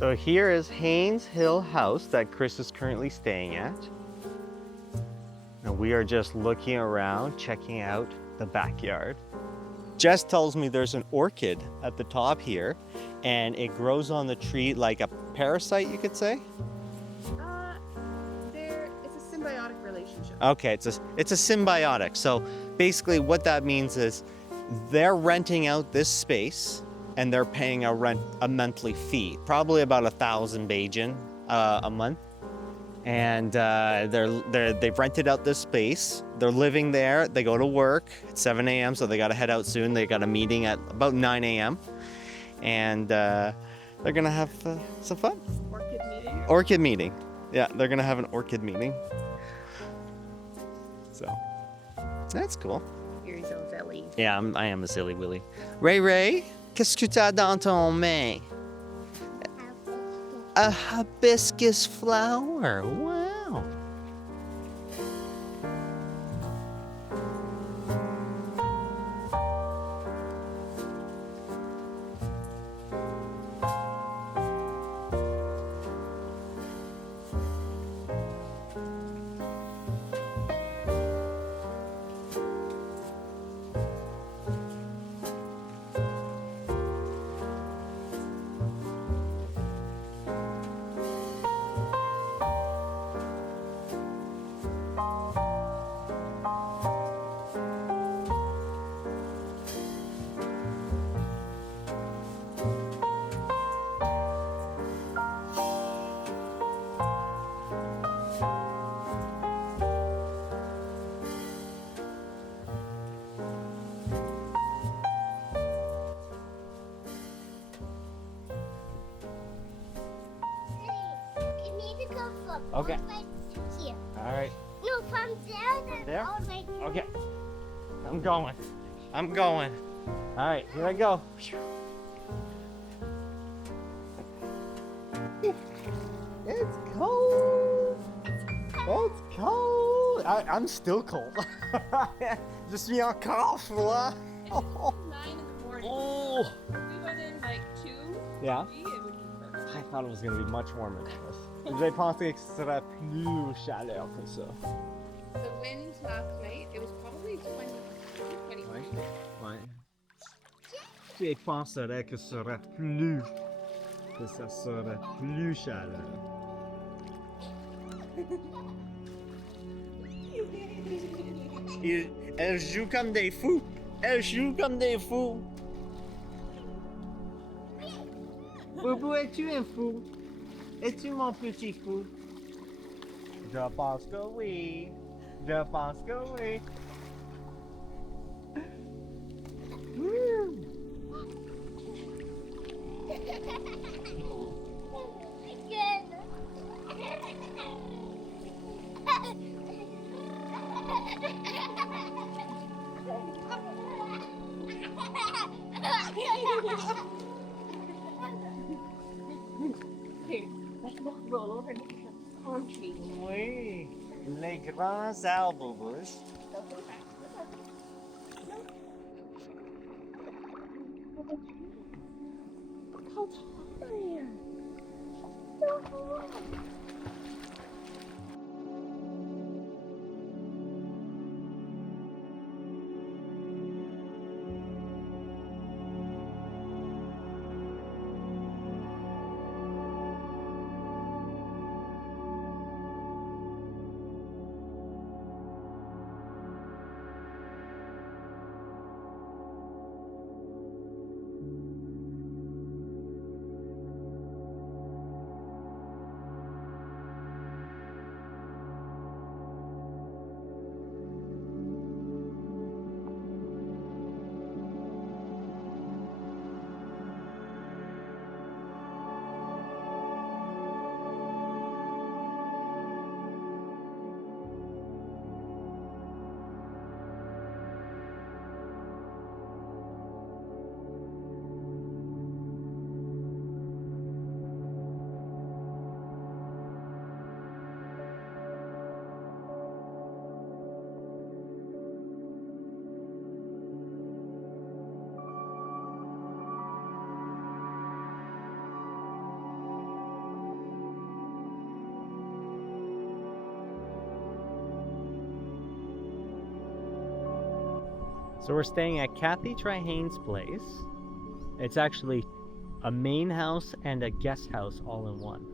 So here is Haynes Hill House that Chris is currently staying at. And we are just looking around, checking out the backyard. Jess tells me there's an orchid at the top here, and it grows on the tree like a parasite, you could say. It's a symbiotic relationship. Okay, it's a symbiotic. So basically what that means is they're renting out this space and they're paying a monthly fee, probably about 1,000 Bajan a month. And they've rented out this space. They're living there. They go to work at 7 a.m. So they got to head out soon. They got a meeting at about 9 a.m. And they're gonna have some fun. Orchid meeting. Orchid meeting. Yeah, they're gonna have an orchid meeting. So that's cool. You're so silly. Yeah, I am a silly willy. Ray Ray, qu'est-ce que tu as dans ton main? A hibiscus flower. Wow. Okay. Here. All right. No, from there. There? All right. Okay. I'm going. I'm going. All right, here I go. It's cold. It's cold. I'm still cold. Je suis encore froid. If it was 9 in the morning, Oh. if we went in like 2, Yeah. 3, it would be perfect. I thought it was going to be much warmer than this. J'ai pensé que ce serait plus chaleur que ça. The wind last night, it was probably 20. Ouais. J'ai pensé que ce serait plus. Que ça serait plus chaleur. Elles jouent comme des fous. Elles jouent comme des fous. Boubou, es-tu un fou? Es-tu mon petit fou? Je pense que oui. Je pense que oui. Okay, let's roll over to the palm tree. Oui, les grands arbres. How tall are you? So we're staying at Kathy Trihane's place. It's actually a main house and a guest house all in one.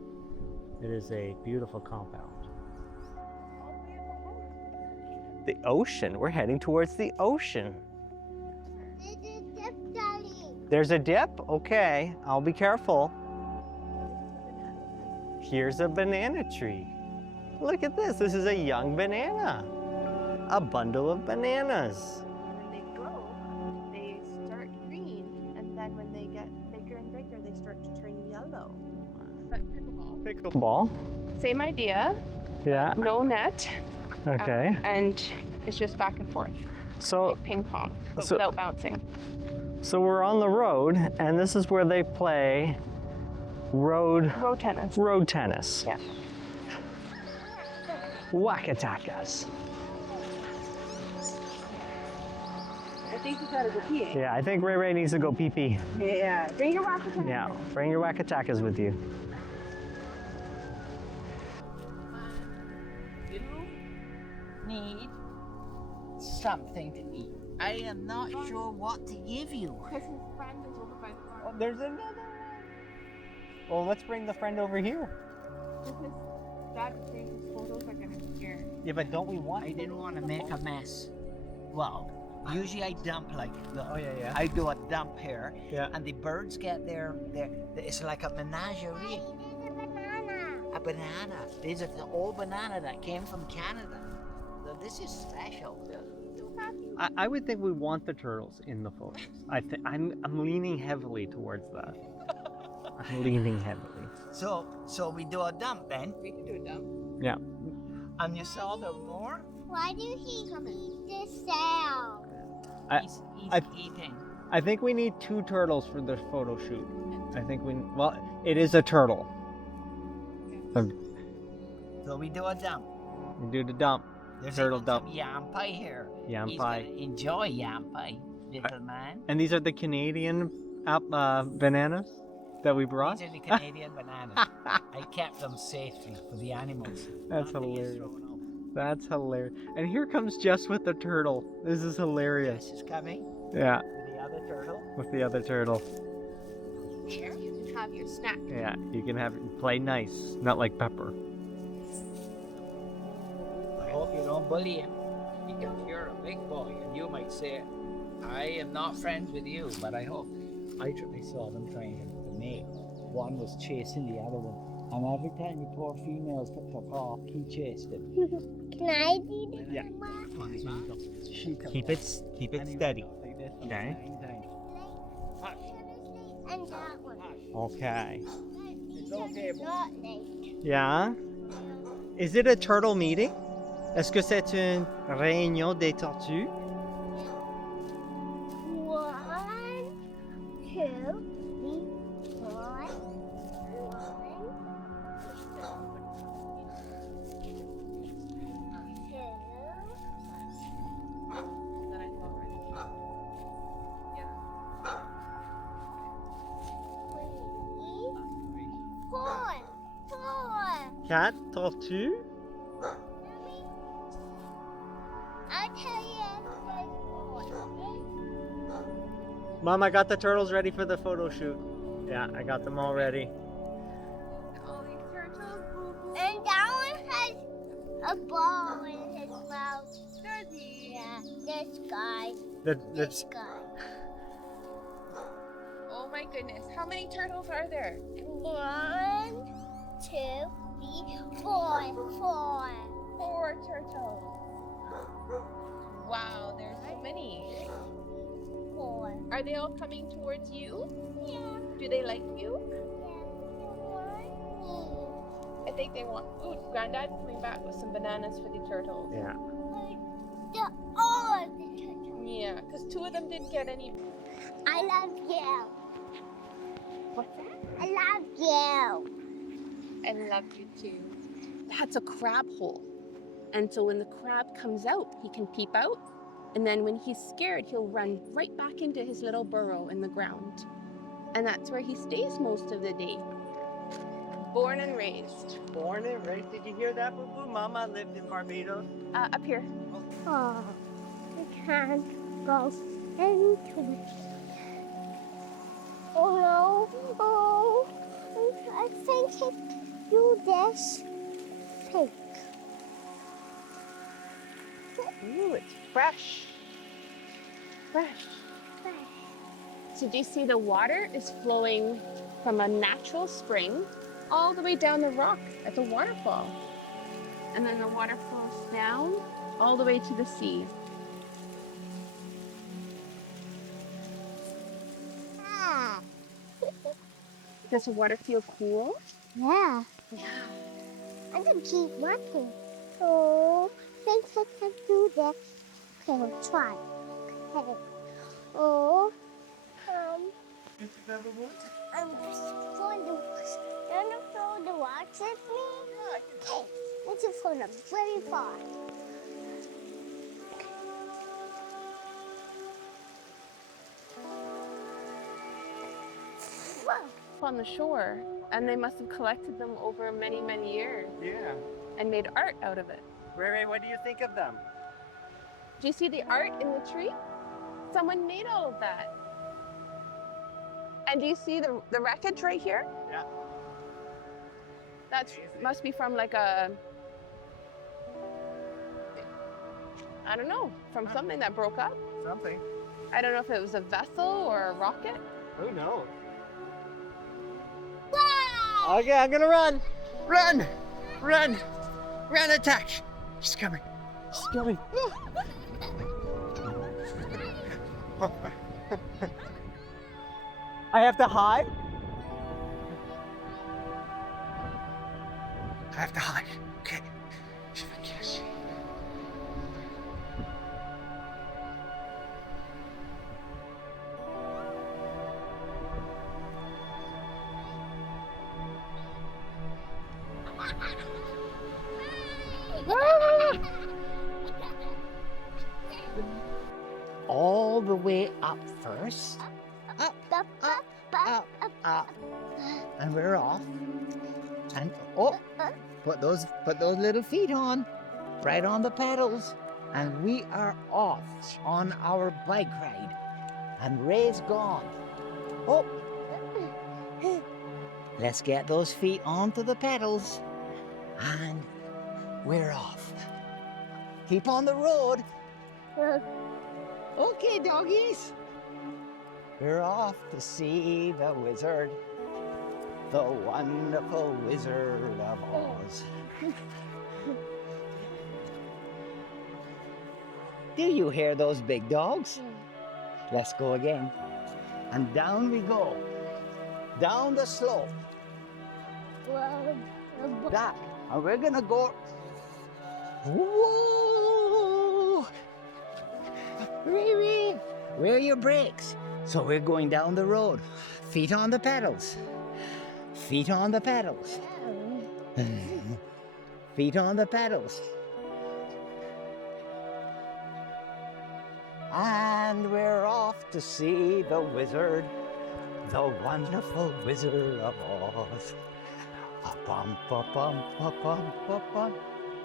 It is a beautiful compound. The ocean. We're heading towards the ocean. There's a dip, Daddy. There's a dip? Okay, I'll be careful. Here's a banana tree. Look at this. This is a young banana. A bundle of bananas. When they grow, they start green, and then when they get bigger and bigger, they start to turn yellow. But pickleball. Pickleball. Same idea. Yeah. No net. Okay. And it's just back and forth. So, Like ping pong, but So- without bouncing. so we're on the road, and this is where they play road Road tennis. tennis. Yeah. Whack-a-takas. I think you gotta go pee. Yeah, I think Ray Ray needs to go pee-pee. Yeah. Bring your walker. Yeah, bring your whack-a-takas with you. You need something to eat. I am not sure what to give you. Because his friend is over by the bar. Oh, there's another one. Well, let's bring the friend over here. Because Dad was saying his photos are gonna be here. Yeah, but don't we want? I didn't want to make a mess. Well, usually I dump like, look, Oh yeah. I do a dump here, Yeah. and the birds get their it's like a menagerie. There's a banana. A banana. These are the old banana that came from Canada. So this is special. I would think we want the turtles in the photos. I'm leaning heavily towards that. I'm leaning heavily. So we do a dump then. We can do a dump. Yeah. And you saw the more? Why do he eat the cell? He's I- eating. I think we need 2 turtles for the photo shoot. I think well, it is a turtle. So we do a dump. We do the dump. There's Turtle even dump. some yam pie here. Yam He's pie. gonna enjoy yam pie, little man. And these are the Canadian bananas that we brought. These are the Canadian bananas. I kept them safely for the animals. That's Not to get hilarious. thrown out. That's hilarious. And here comes Jess with the turtle. This is hilarious. Jess is coming Yeah, with the other turtle. with the other turtle. Here, you can have your snack. Yeah, you can play nice, not like Pepper. I hope you don't bully him, because you're a big boy, and you might say, I am not friends with you, but I hope. I saw them trying to mate. One was chasing the other one, and every time the poor females took off, he chased it. Can I do this? Yeah. She took Keep off. it And he steady. went like this Okay. 9 times. And that one. Okay. It's okay, boy. Not late. Yeah. Is it a turtle meeting? Est-ce que c'est une réunion des tortues? 1, 2, 3, 4. 4 tortues? I'll tell you after 4. Mom, I got the turtles ready for the photo shoot. Yeah, I got them all ready. All these turtles. And that one has a ball in his mouth. Does he? Yeah, this guy. The This guy. Oh my goodness. How many turtles are there? 1, 2, 3, 4. 4. 4 turtles. Wow, there's so many. 4. Are they all coming towards you? Yeah. Do they like you? Yeah. I think they want food. Granddad's coming back with some bananas for the turtles. yeah. All of the turtles. Yeah, because 2 of them didn't get any. I love you. What's that? I love you. I love you too. That's a crab hole. And so when the crab comes out, he can peep out. And then when he's scared, he'll run right back into his little burrow in the ground. And that's where he stays most of the day. Born and raised. Born and raised. Did you hear that, Boo Boo? Mama lived in Barbados. Up here. Oh, I can't go into it. Oh no, oh, I think it do this fake. Ooh, it's fresh. Fresh. So do you see the water is flowing from a natural spring all the way down the rock at the waterfall? And then the water flows down all the way to the sea. Ah, Does the water feel cool? yeah. I can keep working. Oh, think I can do this. Okay, I'll try. Okay. Oh, I'm just going to throw the rocks at me. This is going to very far. Whoa. On the shore, and they must have collected them over many, many years Yeah. and made art out of it. Ray, what do you think of them? Do you see the art in the tree? Someone made all of that. And do you see the wreckage right here? Yeah. That must be from like a, I don't know, from something that broke up. Something. I don't know if it was a vessel or a rocket. Who knows? Wow! Okay, I'm gonna run. Run! Run! Run, attack! She's coming. She's coming. I have to hide? I have to hide. Okay. She can't see. All the way up first. Up, up. And we're off. And oh, put those little feet on. Right on the pedals. And we are off on our bike ride. And Ray's gone. Oh. Let's get those feet onto the pedals. And we're off. Keep on the road. Okay, doggies. We're off to see the wizard, the wonderful Wizard of Oz. Do you hear those big dogs? Let's go again. And down we go. Down the slope. That. And we're gonna go. Whoa! Riri, where are your brakes? So we're going down the road. Feet on the pedals. Feet on the pedals. Feet on the pedals. And we're off to see the wizard, the wonderful Wizard of Oz.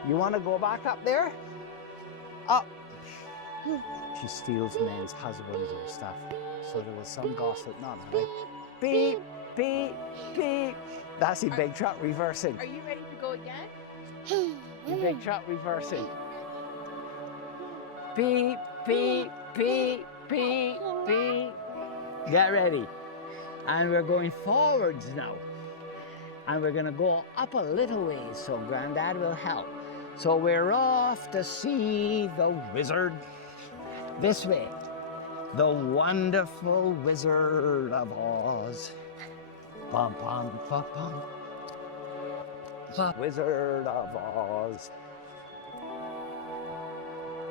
You want to go back up there? Up. She steals men's husbands and stuff. So there was some gossip, not right. Beep, beep, beep. That's the big truck reversing. Are you ready to go again? The big truck reversing. Beep, beep, beep, beep, beep. Get ready. And we're going forwards now. And we're gonna go up a little ways so Granddad will help. So we're off to see the wizard. This way. The wonderful Wizard of Oz. Bum, bum, bum, bum. The Wizard of Oz.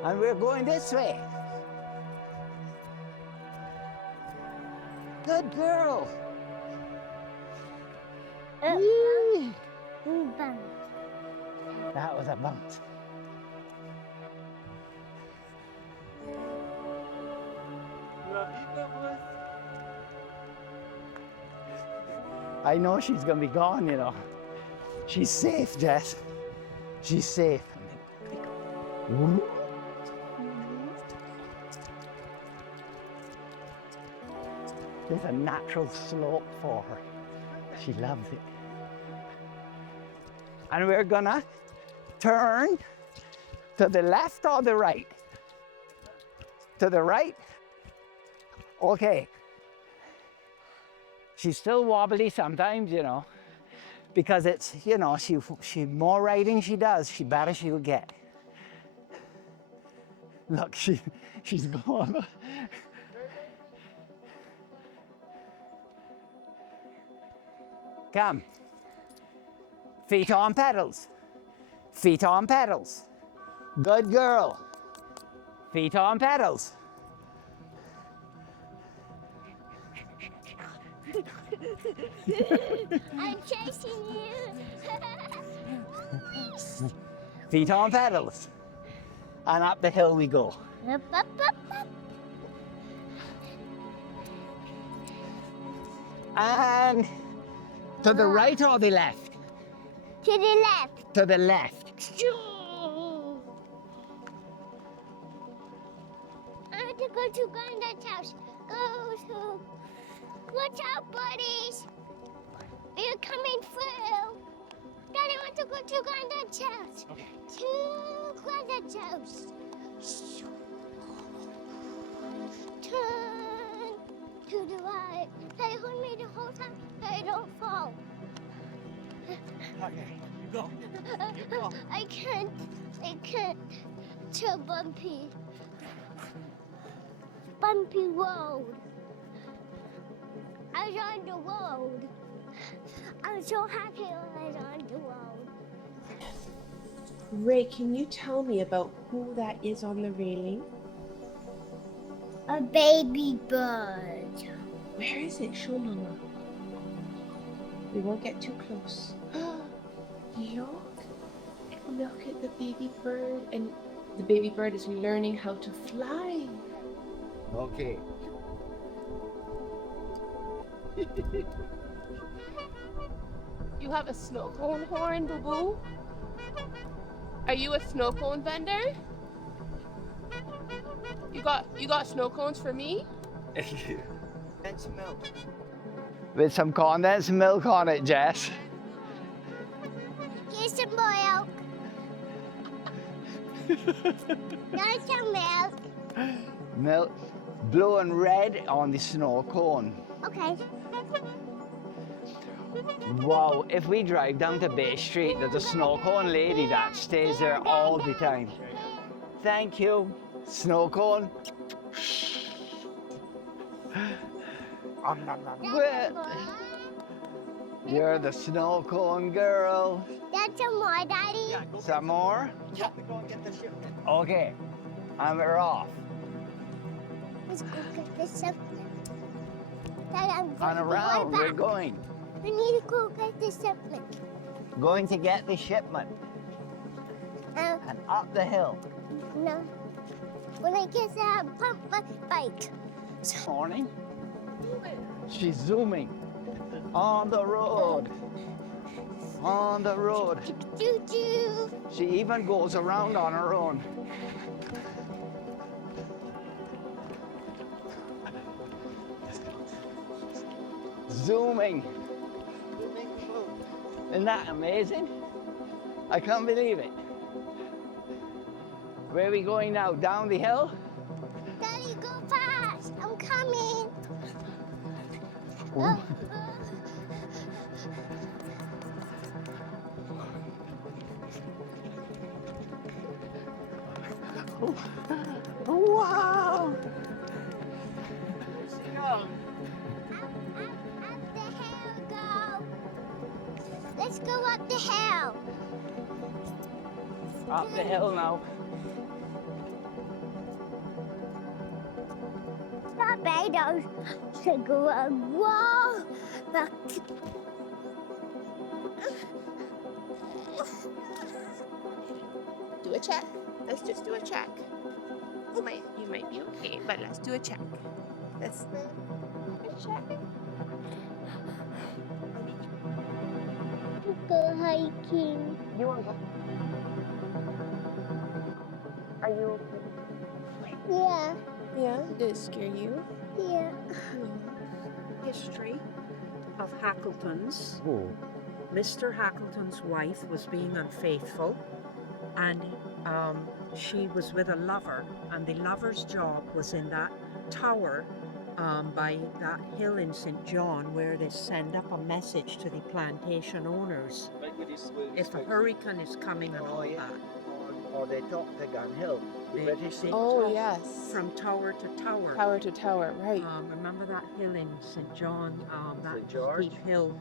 And we're going this way. Good girl. Yee. That was a bounce. I know she's gonna be gone, you know. She's safe, Jess. She's safe. There's a natural slope for her. She loves it. And we're gonna turn to the left or the right? To the right? Okay. She's still wobbly sometimes, you know, because it's, you know, she more riding she does, she better she'll get. Look, she's gone. Come. Feet on pedals. Feet on pedals. Good girl. Feet on pedals. I'm chasing you. Feet on pedals. And up the hill we go. Up, up, up, up. And to the right or the left? To the left. To the left. I have to go to Granddad's house. Go to. Watch out, buddies. You're coming through. Daddy wants to go to Granddad's house. Okay. To Granddad's house. Turn to the right. Daddy, hold me the whole time so I don't fall. Okay, you go. I can't. Too bumpy. Bumpy road. I was on the road. I was so happy when I was on the road. Ray, can you tell me about who that is on the railing? A baby bird. Where is it? Show Mama. We won't get too close. Look. Look at the baby bird. And the baby bird is learning how to fly. Okay. You have a snow cone horn, Boo Boo? Are you a snow cone vendor? You got snow cones for me? Condensed milk. With some condensed milk on it, Jess. Here's some milk. There's some milk. Milk, blue and red on the snow cone. Okay. Wow, if we drive down to Bay Street, there's a snow cone lady that stays there all the time. Thank you, snow cone. Well, you're the snow cone girl. That's some more, Daddy. Some more? Yeah, go and get the shipment. Okay, and we're off. Let's go get this stuff. Daddy, I'm going And to be around right we're back. going. We need to go get this supplement. Going to get the shipment and up the hill. No. When I get that pump bike. Morning. She's zooming on the road. On the road. Choo-choo. She even goes around on her own. Zooming. Isn't that amazing? I can't believe it. Where are we going now? Down the hill? Daddy, go fast. I'm coming. Ooh. Oh, wow! Up the hill, go. Let's go up the hill. Up the hill now. Barbados should go on. Whoa! Do a check. Let's just do a check. You might be okay, but let's do a check. Let's do a check. Go hiking. You want to go? Are you okay? Yeah, Yeah. Did it scare you? yeah. history of Hackleton's. Oh. Mr. Hackleton's wife was being unfaithful, and she was with a lover, and the lover's job was in that tower by that hill in St. John where they send up a message to the plantation owners if a hurricane is coming and all that. Or they talk to Gun Hill. They- British they Oh, talk yes. From tower to tower. Tower to tower, right. Remember that hill in St. John, that St. George? steep hill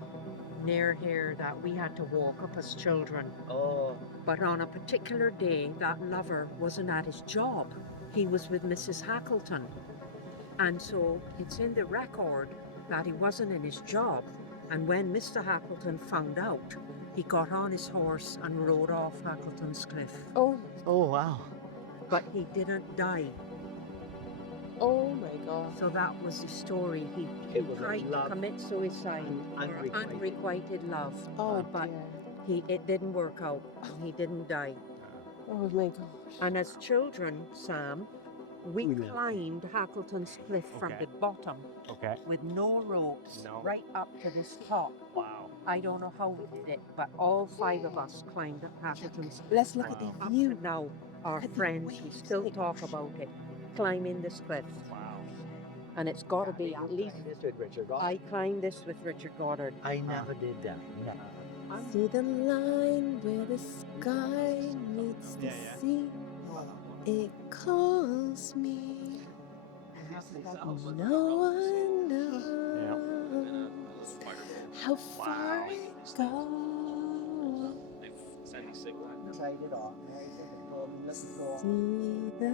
near here that we had to walk up as children? Oh, But on a particular day, that lover wasn't at his job. He was with Mrs. Hackleton. And so it's in the record that he wasn't in his job. And when Mr. Hackleton found out, he got on his horse and rode off Hackleton's Cliff. Oh, Oh, wow. But he didn't die. oh my God. So that was the story. He It was a tried to love. commit suicide for Unrequited. unrequited love. Oh, but dear. it didn't work out. He didn't die. Oh my gosh. And as children, Sam, we We love climbed Hackleton's Cliff from Okay. the bottom Okay. with no ropes No. right up to this top. Wow. I don't know how we did it, but all 5 of us climbed up Hackleton's Cliff. Let's look at Wow. the Up view. to now, our Look at the friends, we waves, still like talk about it, climbing this cliff. Wow. And it's got to be at least, This with Richard Ross. I climbed this with Richard Goddard. I never did that. No. See the line where the sky meets the Yeah, yeah. sea. It calls me. No one knows how far it goes. Tried it off. See the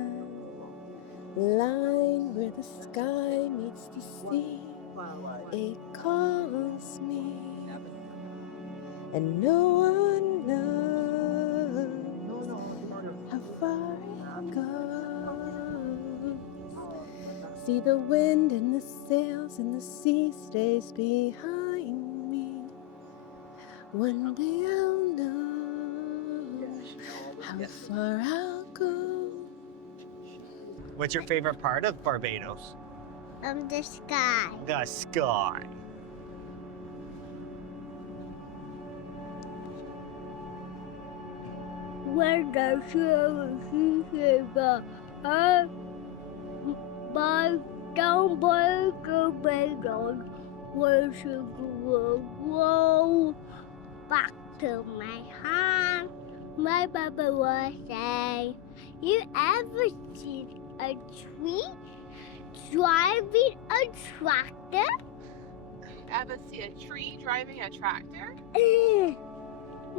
line where the sky meets the sea. It calls me, and no one knows how far it goes. See the wind and the sails, and the sea stays behind me. One day I'll know how far I'll go. What's your favorite part of Barbados? The sky. The sky. When the by down by the Barbados, where should go back to my home. My papa was say, you ever seen a tree driving a tractor? Ever see a tree driving a tractor?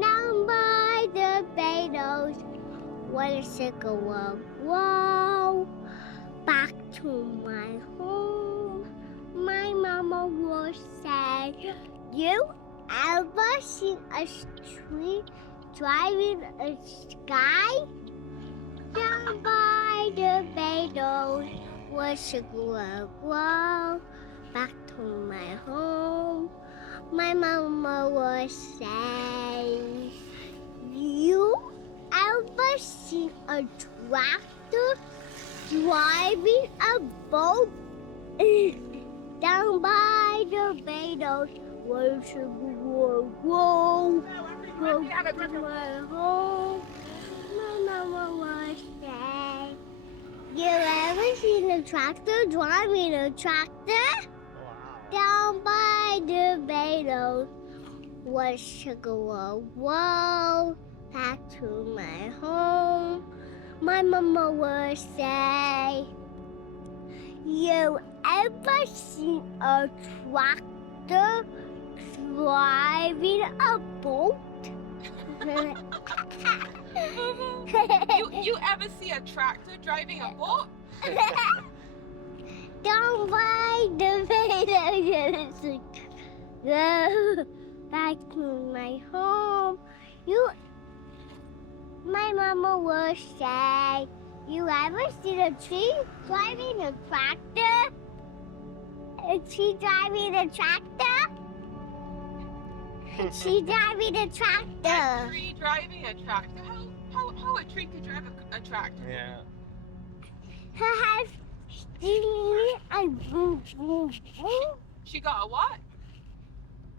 Down by the Barbados, where should go back to my home. My mama will say, you ever seen a tree driving a sky? Down by the Barbados, where should go back to my home. My mama will say, you ever seen a tractor driving a boat? Down by the Barbados, where should go back to my home. My mama will say, you ever seen a tractor driving a tractor? Down by the Barbados, where should go back to my home. My mama will say, you ever seen a tractor driving a boat? You ever see a tractor driving a boat? Down by the Barbados, go back to my home. My mama will say, you ever seen a tree driving a tractor? A tree driving a tractor? She driving a A tractor. tree driving a tractor? How a tree could drive a tractor? Yeah. Her has seen a boom boom boom. She got a what?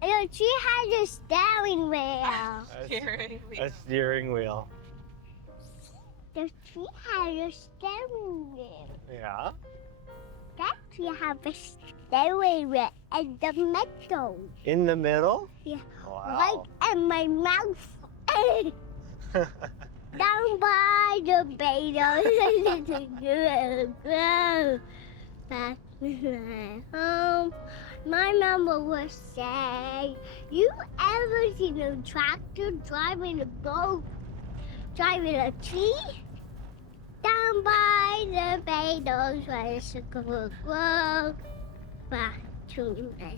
And she had a steering wheel. Steering wheel. A steering wheel. The tree had a steering wheel. Yeah. That tree had a steering wheel in the middle. In the middle? Yeah. Wow. Right in my mouth. Down by the Barbados. Back to my home. My mama would say, you ever seen a tractor driving a boat, driving a tree? Down by the Barbados where the sugar will grow. Back to my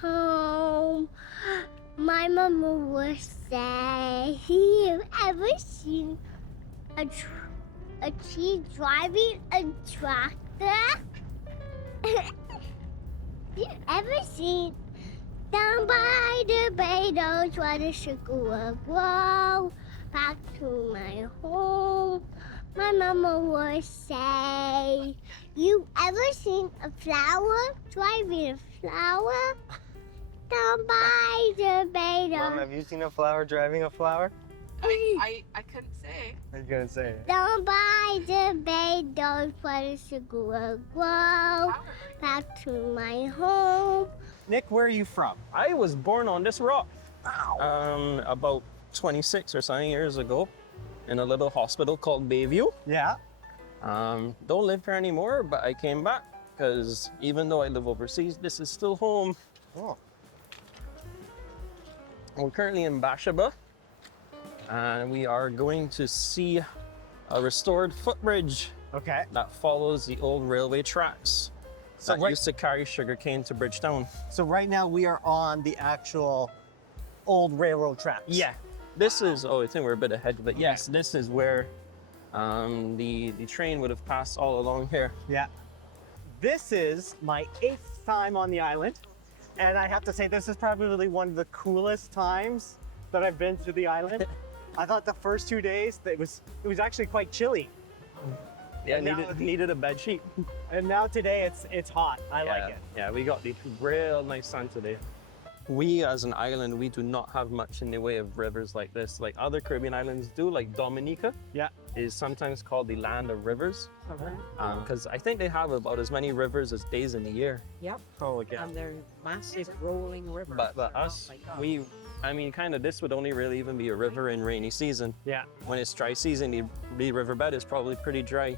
home. My mama would say, you ever seen a tree driving a tractor? You ever seen down by the Barbados where the sugar will grow? Back to my home. My mama would say, you ever seen a flower driving a flower? Down by the Barbados. Mom, have you seen a flower driving a flower? I couldn't say. I was gonna say it. Down by the Barbados where the sugar will grow. Back to my home. Nick, where are you from? I was born on this rock about 26 or something years ago in a little hospital called Bayview. Yeah. Don't live here anymore, but I came back because even though I live overseas, this is still home. Oh. We're currently in Bashaba and we are going to see a restored footbridge Okay. that follows the old railway tracks So that right- used to carry sugarcane to Bridgetown. So right now we are on the actual old railroad tracks. Yeah, this is, oh, I think we're a bit ahead, but yes, this is where the train would have passed all along here. Yeah. This is my 8th time on the island. And I have to say, this is probably one of the coolest times that I've been to the island. I thought the first 2 days, it was actually quite chilly. Yeah, And now- needed a bed sheet. And now today it's hot. I like it. Yeah, we got the real nice sun today. We as an island, we do not have much in the way of rivers like this. Like other Caribbean islands do, like Dominica Yeah. is sometimes called the land of rivers. Because I think they have about as many rivers as days in the year. Yep. Oh, yeah. And they're massive rolling rivers. But Oh us, my God. I mean, kind of this would only really even be a river in rainy season. Yeah. When it's dry season, the riverbed is probably pretty dry.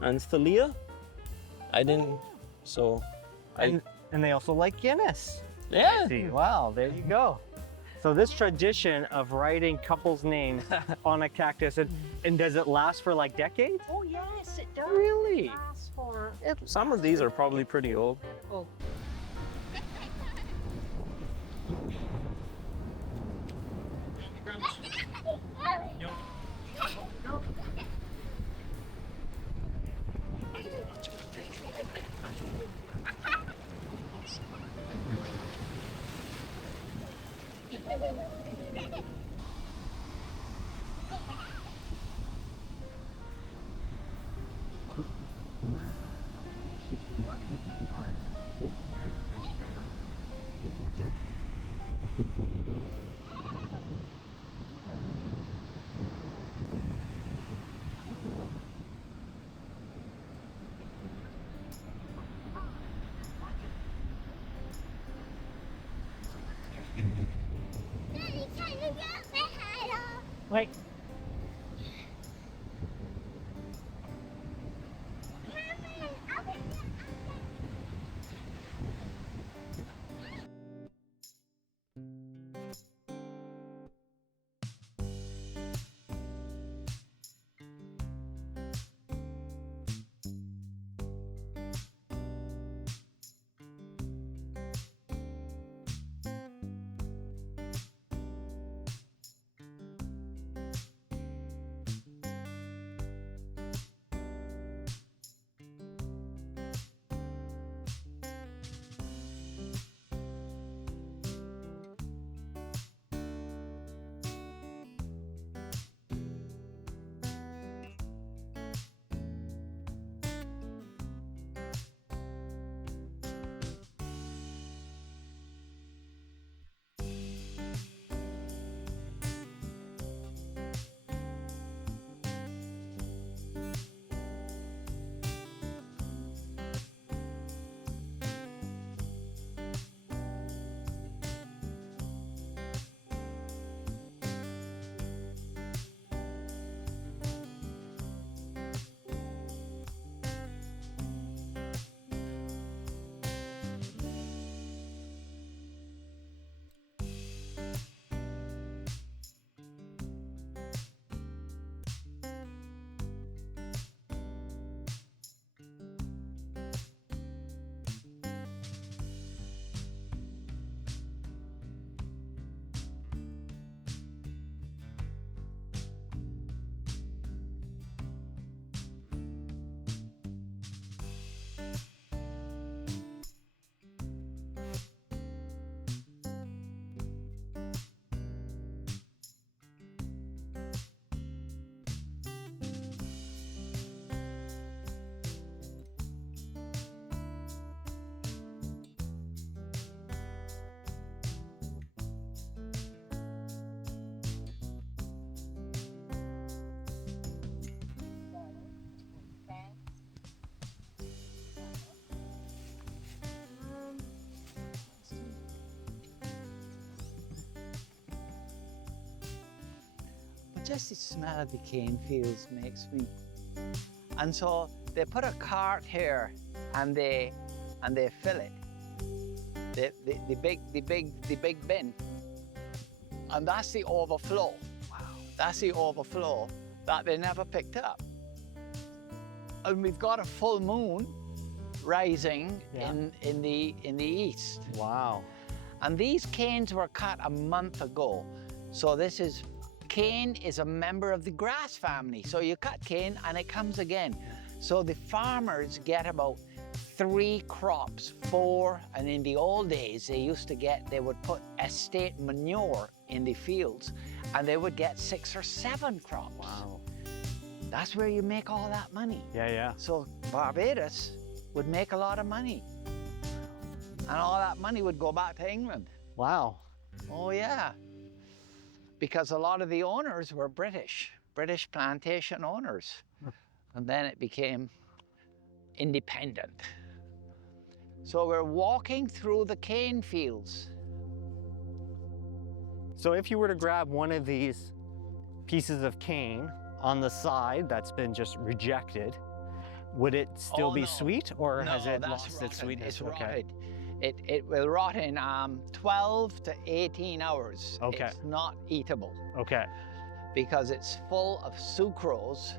And Thalia, I didn't, so And they also like Guinness. yeah. See, wow, there you go. So this tradition of writing couples' names on a cactus, and does it last for like decades? Oh yes, it does. Really? Lasts for Some of these are probably pretty old. oh. Daddy, can you get my hat off? Like, just the smell of the cane fields makes me. And so they put a cart here and they fill it. The big bin. And that's the overflow. Wow. That's the overflow that they never picked up. And we've got a full moon rising in the east. Wow. And these canes were cut a month ago. So cane is a member of the grass family. So you cut cane and it comes again. So the farmers get about 3 crops, 4, and in the old days they would put estate manure in the fields and they would get 6 or 7 crops. Wow. That's where you make all that money. Yeah. So Barbados would make a lot of money. And all that money would go back to England. Wow. Oh yeah. Because a lot of the owners were British plantation owners. And then it became independent. So we're walking through the cane fields. So if you were to grab one of these pieces of cane on the side that's been just rejected, would it still be sweet, or has it lost its sweetness? It's rotted. It will rot in 12 to 18 hours. Okay. It's not eatable. Okay. Because it's full of sucrose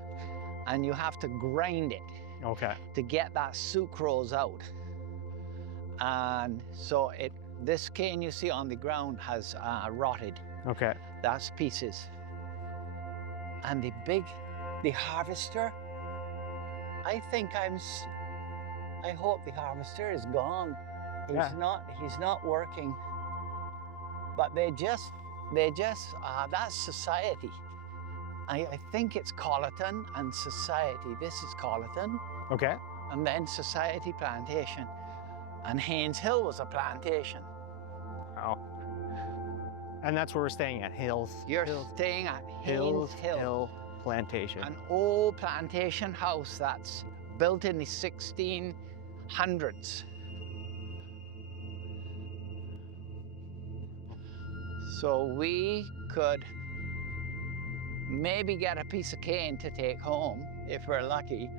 and you have to grind it Okay. to get that sucrose out. And so this cane you see on the ground has rotted. Okay. That's pieces. And the harvester, I hope the harvester is gone. He's not working. But that's society. I think it's Colleton and Society. This is Colleton. Okay. And then Society Plantation. And Haynes Hill was a plantation. Wow. And that's where we're staying at, Hills. You're staying at Haynes Hill Plantation. An old plantation house that's built in the 1600s. So we could maybe get a piece of cane to take home if we're lucky.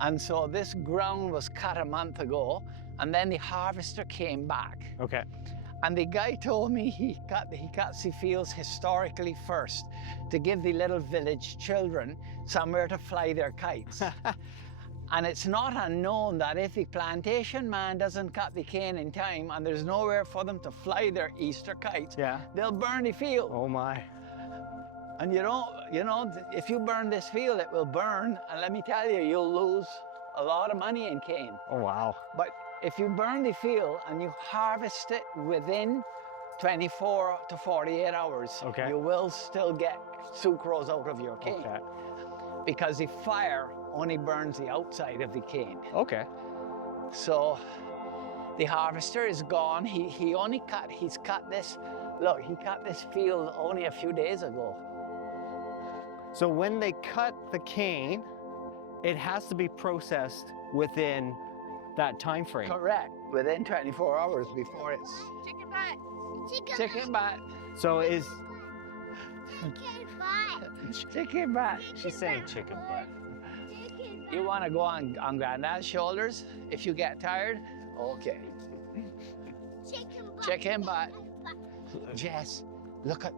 And so this ground was cut a month ago, and then the harvester came back. Okay. And the guy told me he cuts the fields historically first to give the little village children somewhere to fly their kites. And it's not unknown that if the plantation man doesn't cut the cane in time and there's nowhere for them to fly their Easter kites, they'll burn the field. Oh my. And you know, if you burn this field, it will burn. And let me tell you, you'll lose a lot of money in cane. Oh wow. But if you burn the field and you harvest it within 24 to 48 hours, you will still get sucrose out of your cane. Okay. Because the fire only burns the outside of the cane. Okay. So the harvester is gone. He's cut this, look, he cut this field only a few days ago. So when they cut the cane, it has to be processed within that time frame. Correct. Within 24 hours before it's Chicken butt. chicken butt. So is Chicken butt. Chicken butt. she's saying chicken butt? Chicken You want to go on Granddad's shoulders if you get tired? Okay. butt. Chicken butt. Jess, look at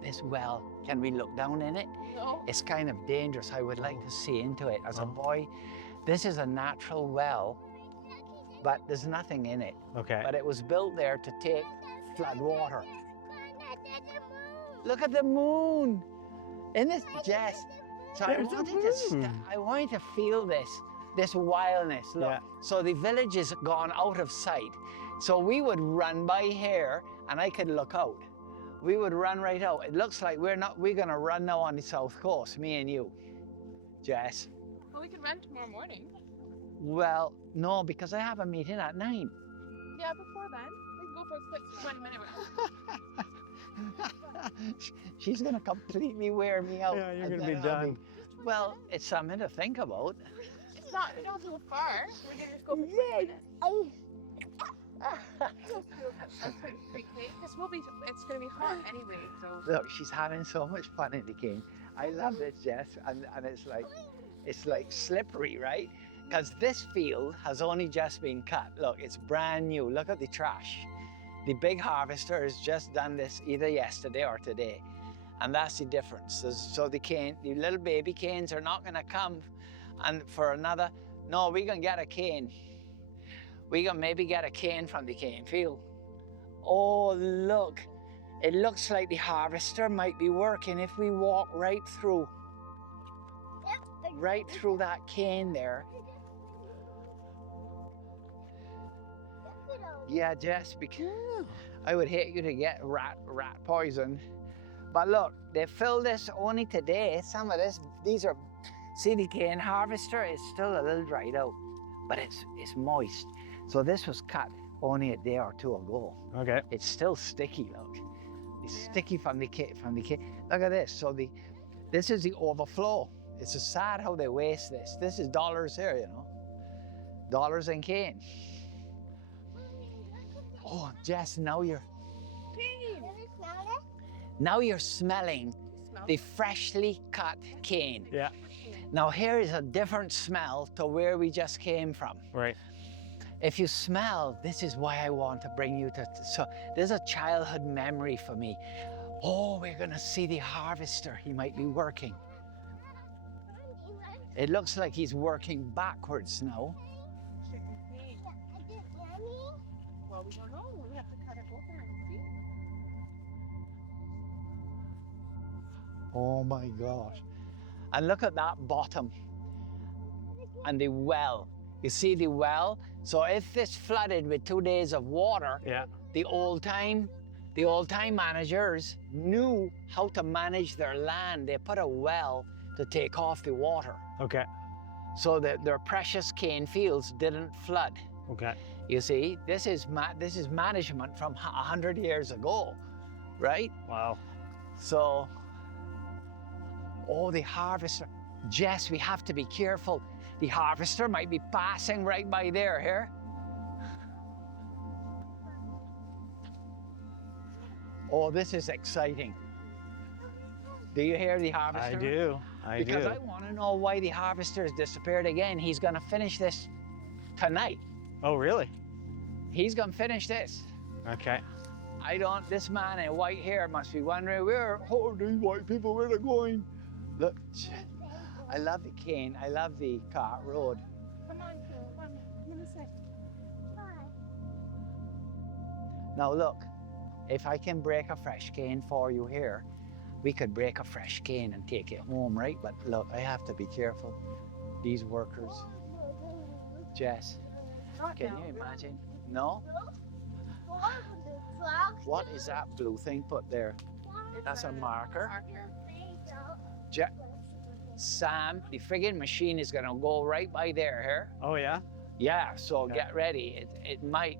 this well. Can we look down in it? No. It's kind of dangerous. I would like to see into it. As a boy, this is a natural well, but there's nothing in it. Okay. But it was built there to take flood water. Look at the moon. Isn't it, Jess? So I wanted to feel this wildness. Look. Yeah. So the village is gone out of sight. So we would run by here and I could look out. We would run right out. It looks like we're gonna run now on the south coast, me and you, Jess. Well, we can run tomorrow morning. Well, no, because I have a meeting at 9. Yeah, before then, we can go for a quick 20-minute run. She's gonna completely wear me out. Yeah, you're and gonna be then I'll done. Well, it's something to think about. It's not, we don't go far. We're gonna just go for 20 minutes. This will be. It's gonna be hot anyway. So. Look, she's having so much fun in the cane. I love this, Jess, and it's like slippery, right? Because this field has only just been cut. Look, it's brand new. Look at the trash. The big harvester has just done this either yesterday or today. And that's the difference. So the little baby canes are not gonna come and for another, no, we're gonna get a cane. We're gonna maybe get a cane from the cane field. Oh, look. It looks like the harvester might be working if we walk right through that cane there. Yeah, Jess, because I would hate you to get rat poison. But look, they filled this only today. Some of these are, see the cane harvester is still a little dried out, but it's moist. So this was cut only a day or two ago. Okay. It's still sticky, look. It's sticky from the cane. Look at this. So this is the overflow. It's so sad how they waste this. This is dollars here, you know. Dollars in cane. Oh, Jess, now you're smelling the freshly cut cane. Yeah. Now here is a different smell to where we just came from. Right. If you smell, this is why I want to bring you to, so there's a childhood memory for me. Oh, we're gonna see the harvester. He might be working. It looks like he's working backwards now. Well, we don't know. We have to cut it open and see. Oh my gosh. And look at that bottom and the well. You see the well? So if this flooded with 2 days of water, Yeah. the old time managers knew how to manage their land. They put a well to take off the water Okay. so that their precious cane fields didn't flood. Okay. You see, this is management from 100 years ago, right? Wow. So, oh, the harvester. Jess, we have to be careful. The harvester might be passing right by there, here. Oh, this is exciting. Do you hear the harvester? I do. Because I want to know why the harvester has disappeared again. He's going to finish this tonight. Oh, really? He's going to finish this. Okay. This man in white hair must be wondering, where are these white people, where they're going? Look, I love the cane. I love the cart road. Come on, Phil. Come in a sec. Now look, if I can break a fresh cane for you here, we could break a fresh cane and take it home, right? But look, I have to be careful. These workers. Jess, can you imagine? No? What is that blue thing put there? That's a marker. Sam, the friggin' machine is gonna go right by there, here. Oh, yeah? Yeah, so Okay. get ready. It might.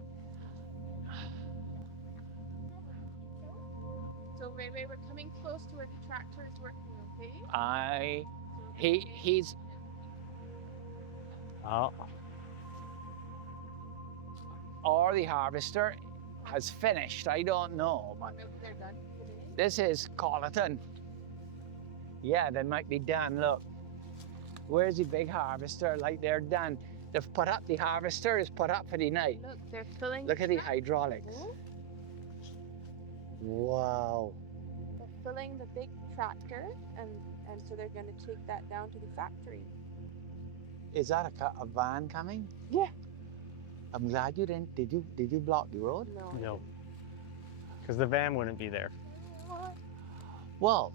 So Ray, we're coming close to where the tractor is working. Okay. He's. Oh. Or the harvester has finished. I don't know, but Maybe they're done today. this is Colleton. Yeah, they might be done. Look, where's the big harvester? Like they're done. They've put up, the harvester is put up for the night. Look, they're filling. Look at the hydraulics. Oh, Wow. they're filling the big tractor, and so they're going to take that down to the factory. Is that a van coming? Yeah. I'm glad you didn't. Did you block the road? No. No. Because the van wouldn't be there. Well,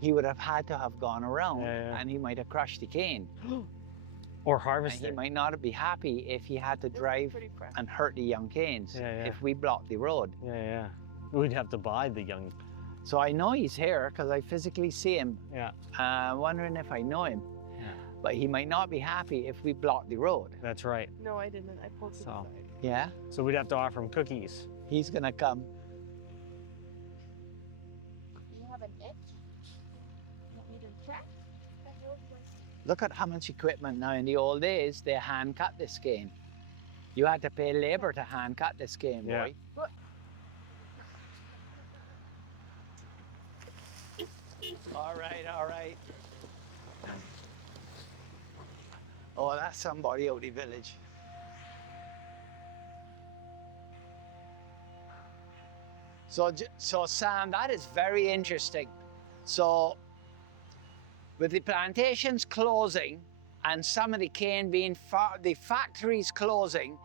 he would have had to have gone around, Yeah. and he might have crushed the cane. Or And harvest he it. might not be happy if he had to This is drive pretty fresh. and hurt the young canes Yeah. if we blocked the road. Yeah. We'd have to buy the young. So I know he's here because I physically see him. Yeah. Wondering if I know him. Yeah. But he might not be happy if we block the road. That's right. No, I didn't. I pulled to the So. side. Yeah? So we'd have to offer him cookies. He's gonna come. You have an itch? You want me to check? Look at how much equipment now. In the old days, they hand cut this cane. You had to pay labor to hand cut this cane, Yeah. boy. All right, all right. Oh, that's somebody out the village. So Sam, that is very interesting. So with the plantations closing and some of the cane being, the factories closing,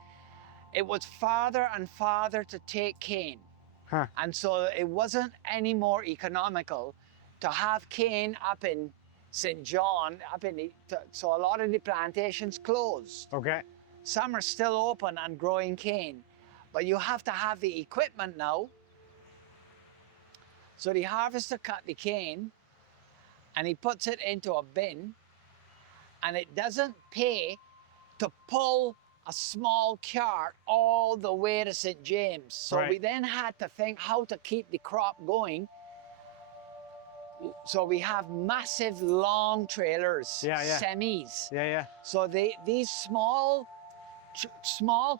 it was farther and farther to take cane. Huh. And so it wasn't any more economical to have cane up in St. John, so a lot of the plantations closed. Okay. Some are still open and growing cane, but you have to have the equipment now. So the harvester cut the cane and he puts it into a bin, and it doesn't pay to pull a small cart all the way to St. James. So Right. we then had to think how to keep the crop going. So we have massive long trailers, Yeah, yeah. semis. Yeah, yeah. So these small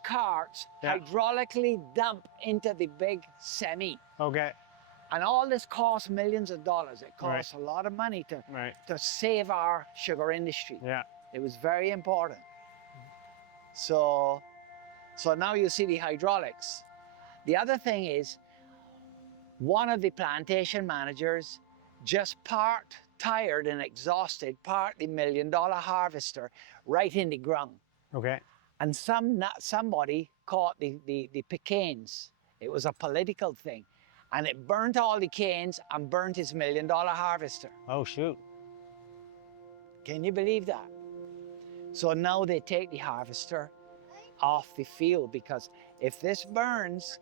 carts Yeah. hydraulically dump into the big semi. Okay. And all this costs millions of dollars. It Right. costs a lot of money Right. to save our sugar industry. Yeah. It was very important. So now you see the hydraulics. The other thing is, one of the plantation managers just parked, tired and exhausted, parked the $1 million harvester right in the ground. Okay. And somebody caught the canes. It was a political thing. And it burnt all the canes and burnt his $1 million harvester. Oh, shoot. Can you believe that? So now they take the harvester off the field, because if this burns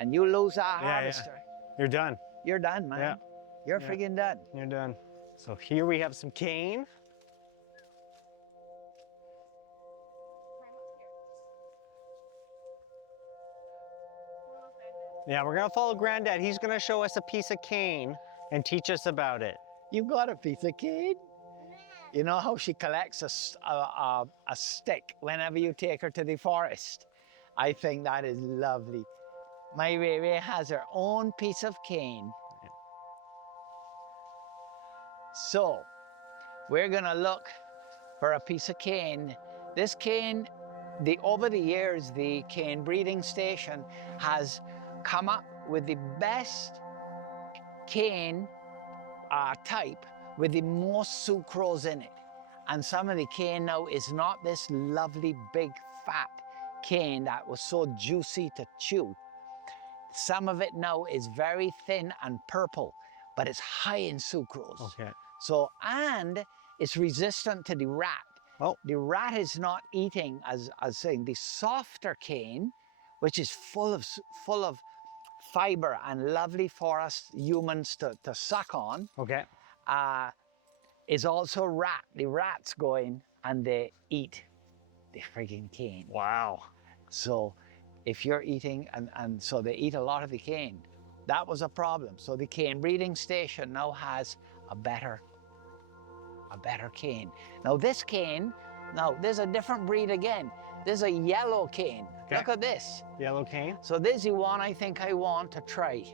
and you lose that Yeah, yeah. harvester, You're done. you're done, man. Yeah. You're Yeah. friggin' done. You're done. So here we have some cane. Yeah, we're gonna follow Granddad. He's gonna show us a piece of cane and teach us about it. You got a piece of cane? You know how she collects a stick whenever you take her to the forest? I think that is lovely. My Ray has her own piece of cane. So, we're gonna look for a piece of cane. This cane, over the years, the cane breeding station has come up with the best cane type with the most sucrose in it. And some of the cane now is not this lovely big fat cane that was so juicy to chew. Some of it now is very thin and purple, but it's high in sucrose. Okay. So, and it's resistant to the rat. Oh. The rat is not eating, as saying, the softer cane, which is full of fiber and lovely for us humans to suck on, Okay. is also rat. The rats go in and they eat the frigging cane. Wow. So if you're eating, and so they eat a lot of the cane, that was a problem. So the cane breeding station now has a better cane. Now this cane, there's a different breed again. There's a yellow cane. Okay. Look at this. Yellow cane. So this is the one I think I want to try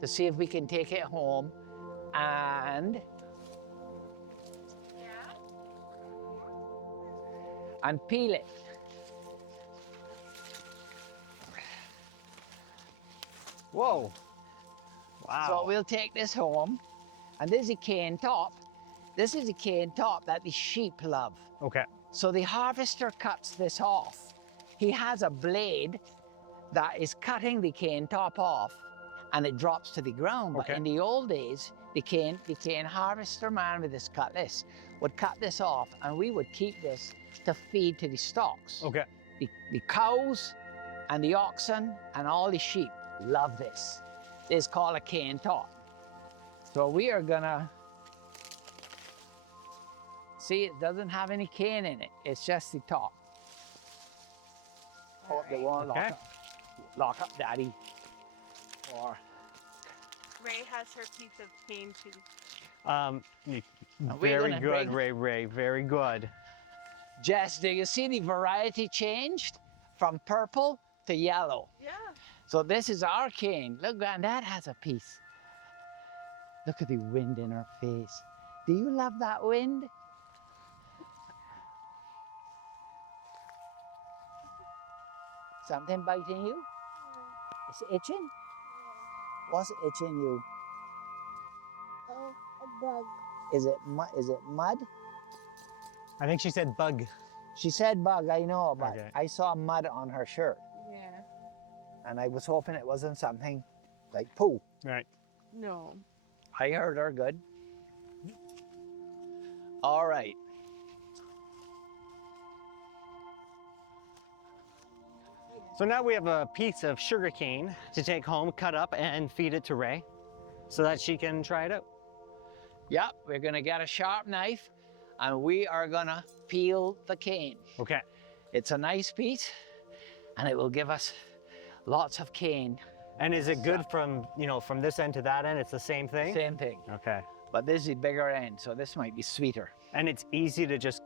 to see if we can take it home and peel it. Whoa. Wow. So we'll take this home, and this is a cane top. This is a cane top that the sheep love. Okay. So the harvester cuts this off. He has a blade that is cutting the cane top off, and it drops to the ground. But Okay. in the old days, the cane harvester man with this cutlass would cut this off, and we would keep this to feed to the stocks. Okay. The cows and the oxen and all the sheep love this. This is called a cane top. So we are gonna, see, it doesn't have any cane in it. It's just the top. Hope they won't Okay. lock up Daddy. Or Ray has her piece of cane too. we Very gonna good, bring- Ray. Very good. Jess, do you see the variety changed from purple to yellow. Yeah. So this is our cane. Look, Granddad has a piece. Look at the wind in her face. Do you love that wind? Something biting you? It's itching? What's itching you? Oh, a bug. Is it mud? I think she said bug. She said bug, I know, but Okay. I saw mud on her shirt. Yeah. And I was hoping it wasn't something like poo. Right. No. I heard her good. All right. So now we have a piece of sugar cane to take home, cut up, and feed it to Ray so that she can try it out. Yep, we're gonna get a sharp knife and we are gonna peel the cane. Okay. It's a nice piece and it will give us lots of cane. And is it good from, from this end to that end? It's the same thing? Same thing. Okay. But this is the bigger end, so this might be sweeter. And it's easy to just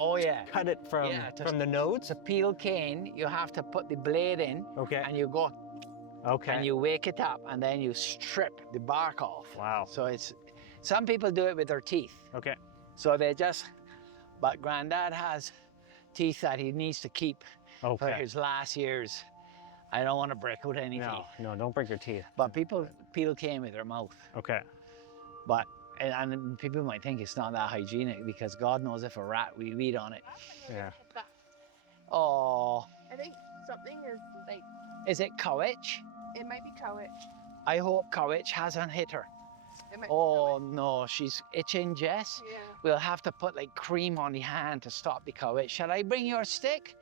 Oh yeah. cut it from the nodes? To peel cane, you have to put the blade in Okay. and you go Okay. and you wake it up and then you strip the bark off. Wow. So some people do it with their teeth. Okay. So but Granddad has teeth that he needs to keep for Okay. his last years. I don't want to break out any teeth. No, don't break your teeth. But people peel cane with their mouth. Okay. But, and people might think it's not that hygienic because God knows if a rat will eat on it. Yeah. Oh, I think something is like, is it Cowitch? it might be Cowitch. I hope Cowitch hasn't hit her. It might Oh no, she's itching, Jess. be Cowitch. Yeah. We'll have to put like cream on the hand to stop the Cowitch. Shall I bring your stick?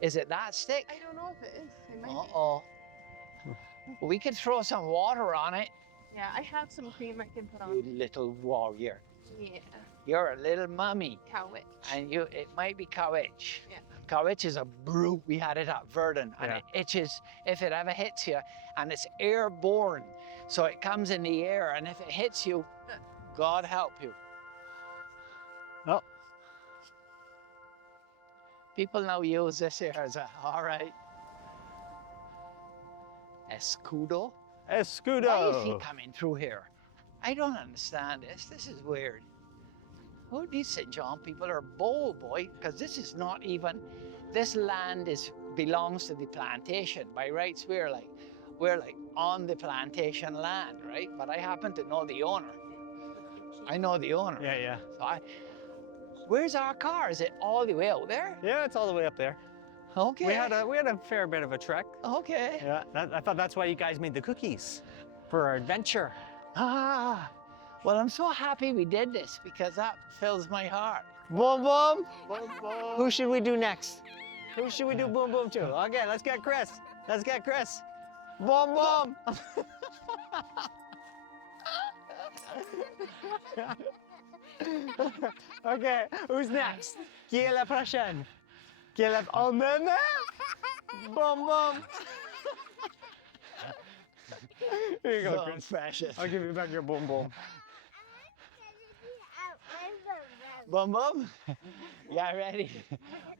Is it that stick? I don't know if it is. It might Uh-oh. We could throw some water on it. be. Yeah, I have some cream I can put You on. little warrior. Yeah. You're a little mummy. Cowitch. And it might be Cowitch. Yeah. Cowitch is a brute. We had it at Verdun and Yeah. it itches if it ever hits you, and it's airborne. So it comes in the air, and if it hits you, God help you. Oh. People now use this here as all right. Escudo? Escudo. Why is he coming through here? I don't understand this. This is weird. Oh, these St. John people are bold, boy, because this is not even, this land belongs to the plantation. By rights, we're like on the plantation land, right? But I happen to know the owner. I know the owner. Yeah. So where's our car? Is it all the way out there? Yeah, it's all the way up there. Okay. We had a fair bit of a trek. Okay. Yeah, I thought that's why you guys made the cookies for our adventure. Ah, well, I'm so happy we did this because that fills my heart. Boom boom. Who should we do next? Who should we do boom boom to? Okay, let's get Chris. Let's get Chris. Boom boom. Okay, who's next? Qui est la prochaine? Qui est la... Oh, maman! Boom boom. Here you go, So Chris. precious. I'll give you back your boom boom. Boom, boom. Yeah, ready?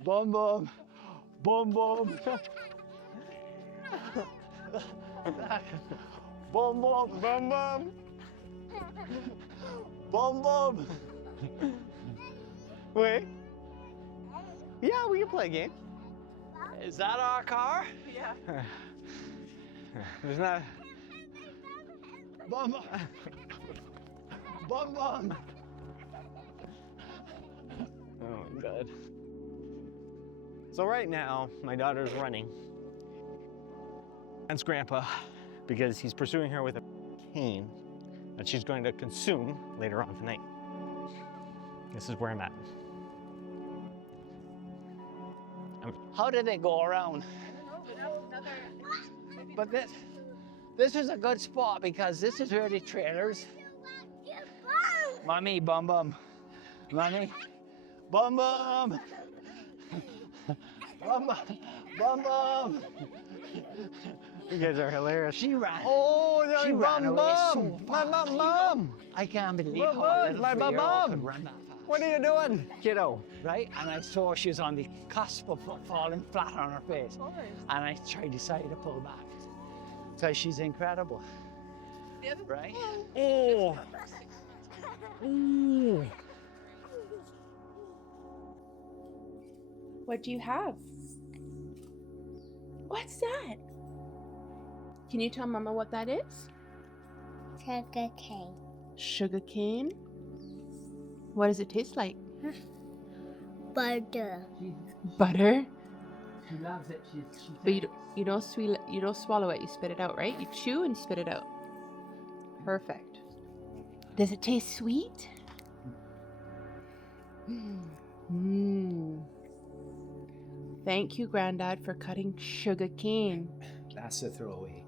Boom, boom. Boom, boom. Boom, boom. Boom boom. Boom, boom. Wait. Yeah, we can play a game. Is that our car? Yeah. There's not. Boom, boom. Boom, boom. Oh my god. So right now, my daughter's running against Grandpa because he's pursuing her with a cane that she's going to consume later on tonight. This is where I'm at. How did they go around? But this is a good spot because this is where the trailers. Mommy, bum bum. Mommy, bum bum. Bum bum. Bum bum. You guys are hilarious. She ran. Oh, She ran away so My fast. mom. I can't believe Mum, how a little my 3-year-old mum. could run that fast. What are you doing? Kiddo, right? And I saw she was on the cusp of falling flat on her face. And I decided to pull back. So she's incredible. Right? Oh. Ooh. What do you have? What's that? Can you tell Mama what that is? Sugar cane. Sugar cane. What does it taste like? Butter. Butter. She loves it. She But you don't swallow it. You spit it out, right? You chew and spit it out. Perfect. Does it taste sweet? Mmm. Thank you, Granddad, for cutting sugar cane. That's a throwaway.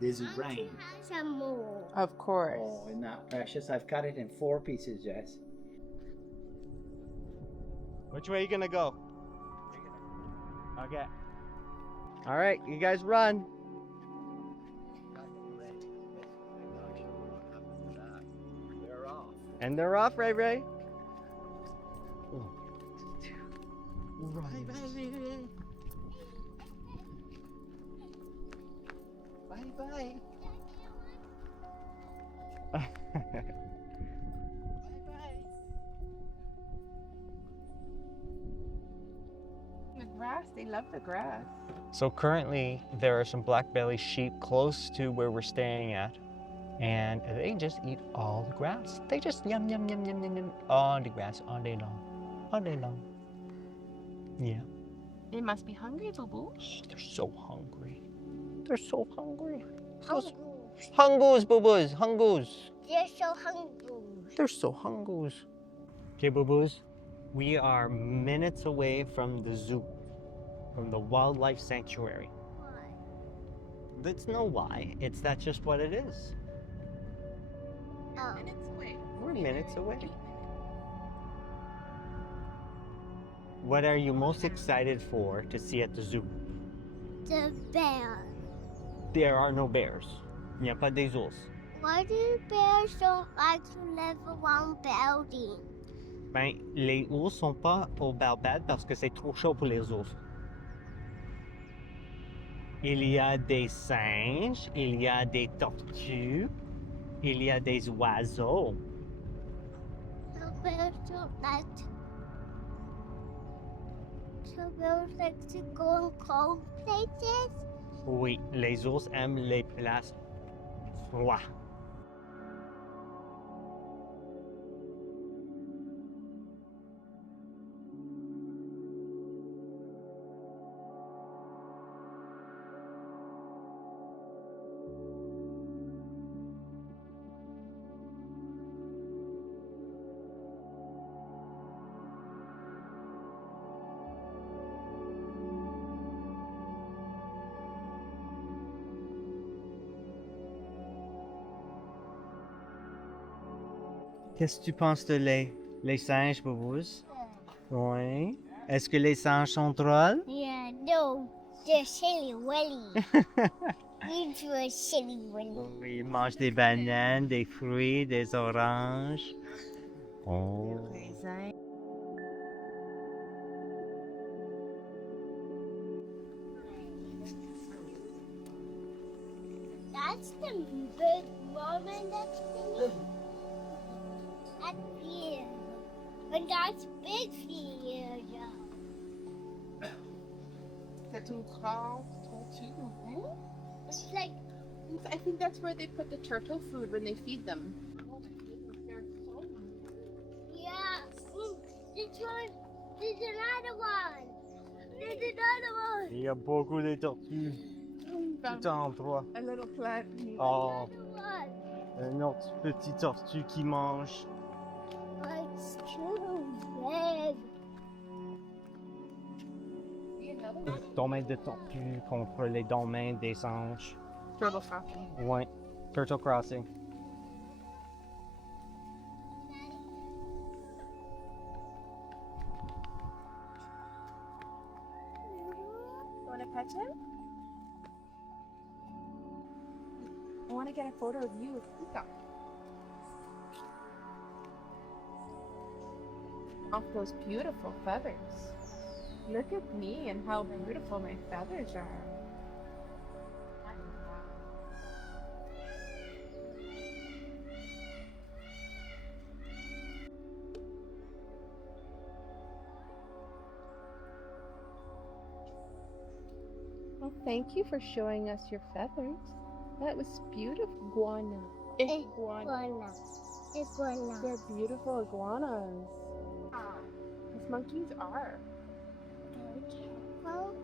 This is rain. Some more. Of course. Oh, isn't that precious? I've cut it in 4 pieces, Jess. Which way are you gonna go? Okay. All right, you guys run. They're off. And they're off, Ray Ray. Bye-bye. The grass, they love the grass. So currently there are some black belly sheep close to where we're staying at, and they just eat all the grass. They just yum yum yum yum yum yum all the grass all day long, all day long. Yeah. They must be hungry, Boo Boo. Oh, they're so hungry. They're so hungry. Hungry. Hungoos, boo boos, hungoos. They're so hungry. They're so hungoos. Okay, boo boos. We are minutes away from the zoo, from the wildlife sanctuary. Why? That's no why. It's that's just what it is. Oh, Minutes away. We're minutes away. What are you most excited for to see at the zoo? the bear. There are no bears. Il n'y a pas des ours. Why do bears don't like to live around buildings? Ben, les ours sont pas au Barbade parce que c'est trop chaud pour les ours. Il y a des singes, il y a des tortues, il y a des oiseaux. The bears don't like to. So bears like to go in cold places? Oui, les ours aiment les places froides. Qu'est-ce que tu penses de les singes, Boubous? Oui. Est-ce que les singes sont drôles? Yeah, no. They're silly willy. We do a silly willy. Oui, ils mangent des bananes, des fruits, des oranges. Oh. That's the big woman that's singing. That's fear. And that's big fear. That's une grande tortue. It's like, I think that's where they put the turtle food when they feed them. yeah. This one. There's another one. There's another one. Il y a beaucoup de tortues. Tout en endroit. A little plant. Oh, Another one. une autre petite tortue qui mange. It's too big. Domaine de tortue contre les domaines des singes. Turtle crossing. Ouais. Turtle Crossing. Want to pet him? want to get a photo of you. Off those beautiful feathers. Look at me and how beautiful my feathers are. Well, thank you for showing us your feathers. That was beautiful. Iguana. Iguana. Iguana. They're beautiful iguanas. These monkeys are. Careful.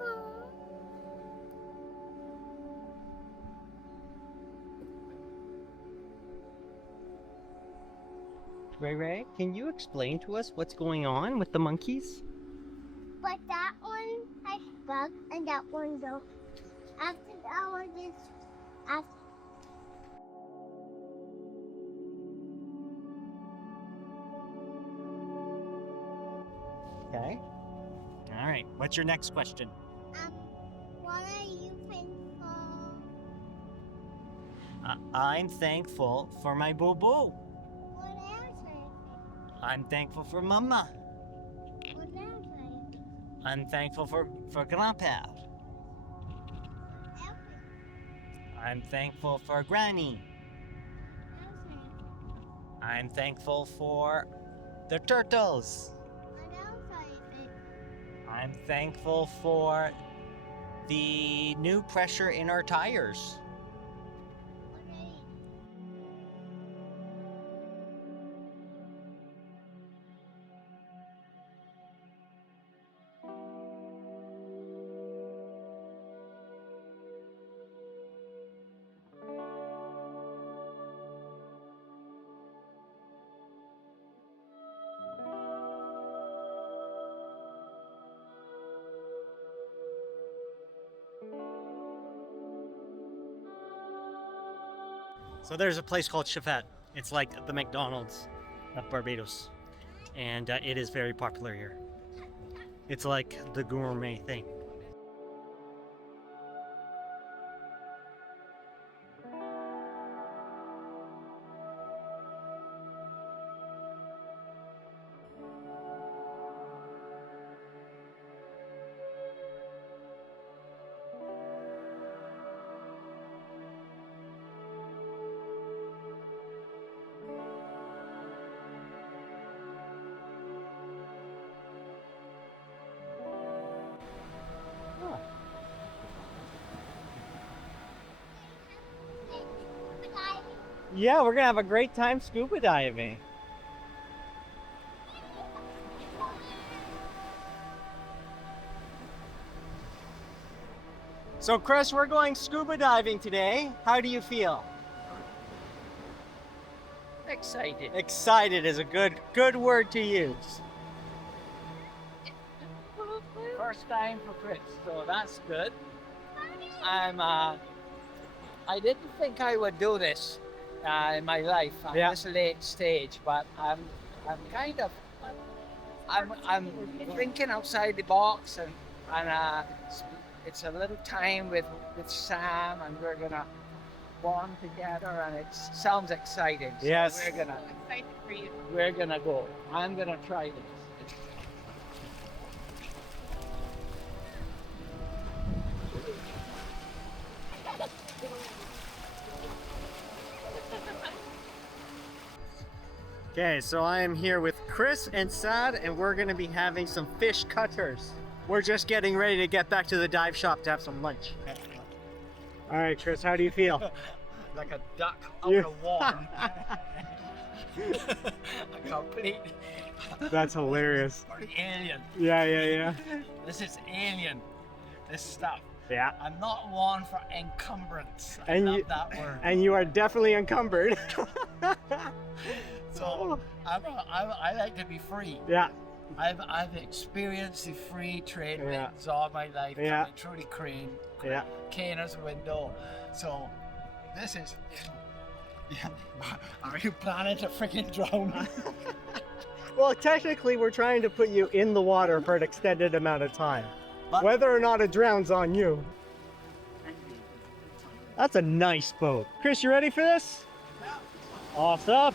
Aw. Ray Ray, can you explain to us what's going on with the monkeys? But that one has bug and that one don't. After that one is after. Okay. All right. What's your next question? What are you thankful? I'm thankful for my boo-boo. What else are you thankful? I'm thankful for Mama. What else are you thankful? I'm thankful for Grandpa. What else I'm thankful for Granny. are you thankful? I'm thankful for the turtles. What else are you thankful? I'm thankful for the new pressure in our tires. What are you? So there's a place called Chefette. It's like the McDonald's of Barbados. And it is very popular here. It's like the gourmet thing. Yeah, we're gonna have a great time scuba diving. So Chris, we're going scuba diving today. How do you feel? Excited. Excited is a good word to use. First time for Chris, so that's good. I didn't think I would do this in my life at this late stage, but I'm thinking outside the box, and it's a little time with Sam, and we're gonna bond together, and it sounds exciting. So Yes. Excited for you. we're gonna go. I'm gonna try this. Okay, so I am here with Chris and Sad, and we're gonna be having some fish cutters. We're just getting ready to get back to the dive shop to have some lunch. All right, Chris, how do you feel? Like a duck out Yeah. of water. A complete That's hilarious. alien. Yeah. This is alien. This stuff. Yeah. I'm not one for encumbrance. I And love you- that word. And you are definitely encumbered. So I like to be free. Yeah. I've experienced the free trade Yeah. winds all my life. Yeah. Coming through the crane, Yeah. Caner's window. So this is. Yeah. Are you planning to freaking drown me? Well, technically, we're trying to put you in the water for an extended amount of time. Whether or not it drowns on you. That's a nice boat. Chris, you ready for this? Off up.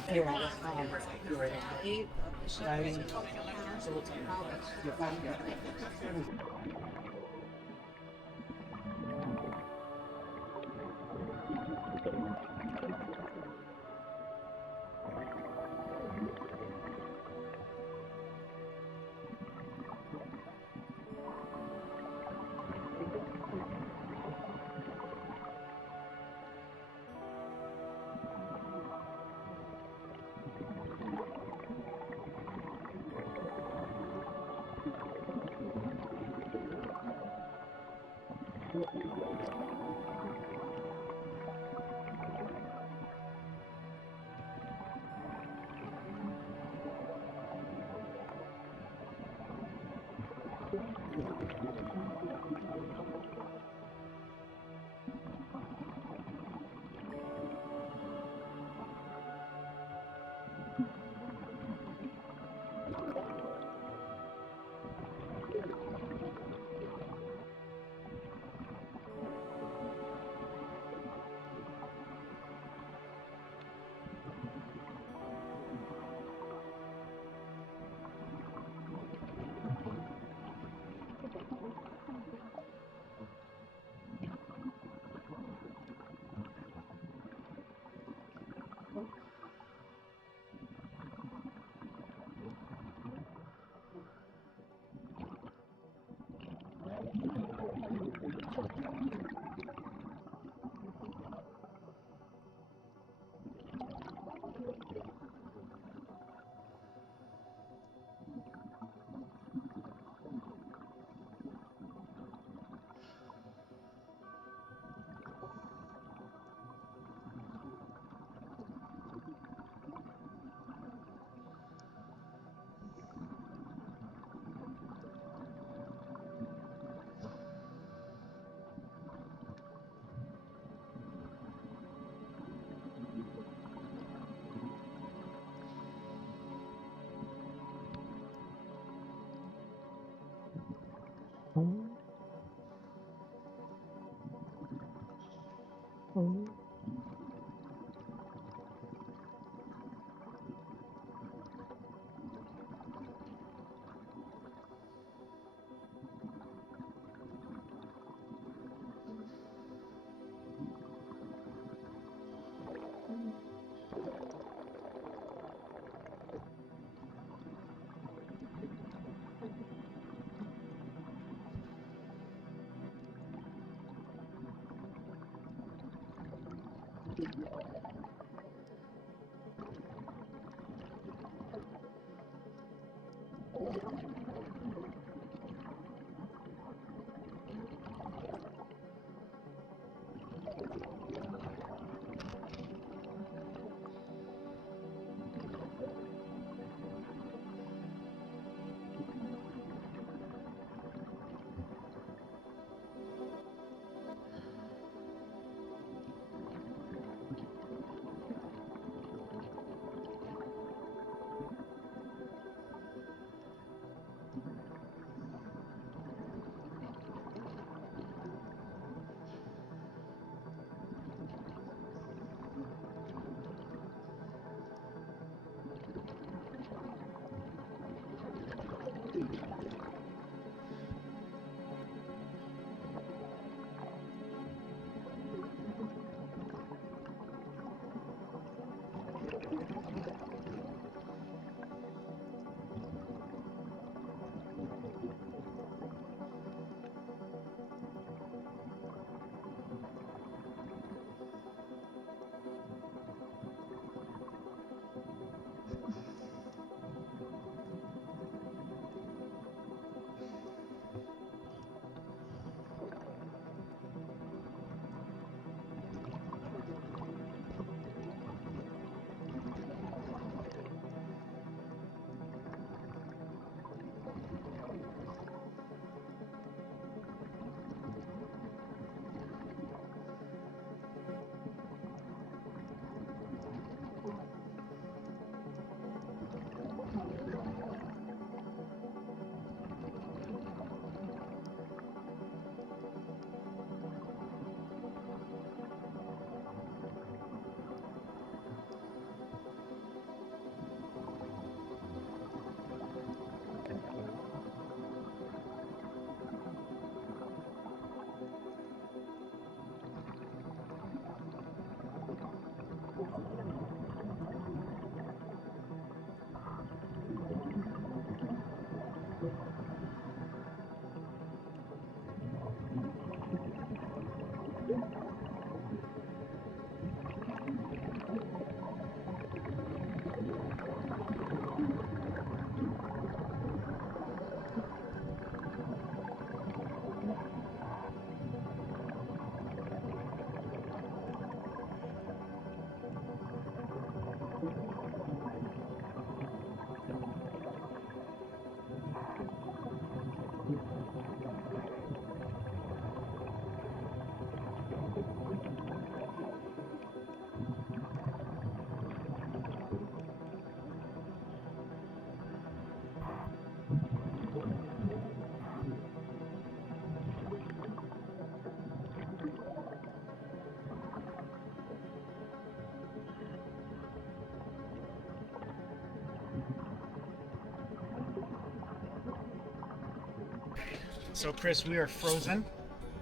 So Chris, we are frozen.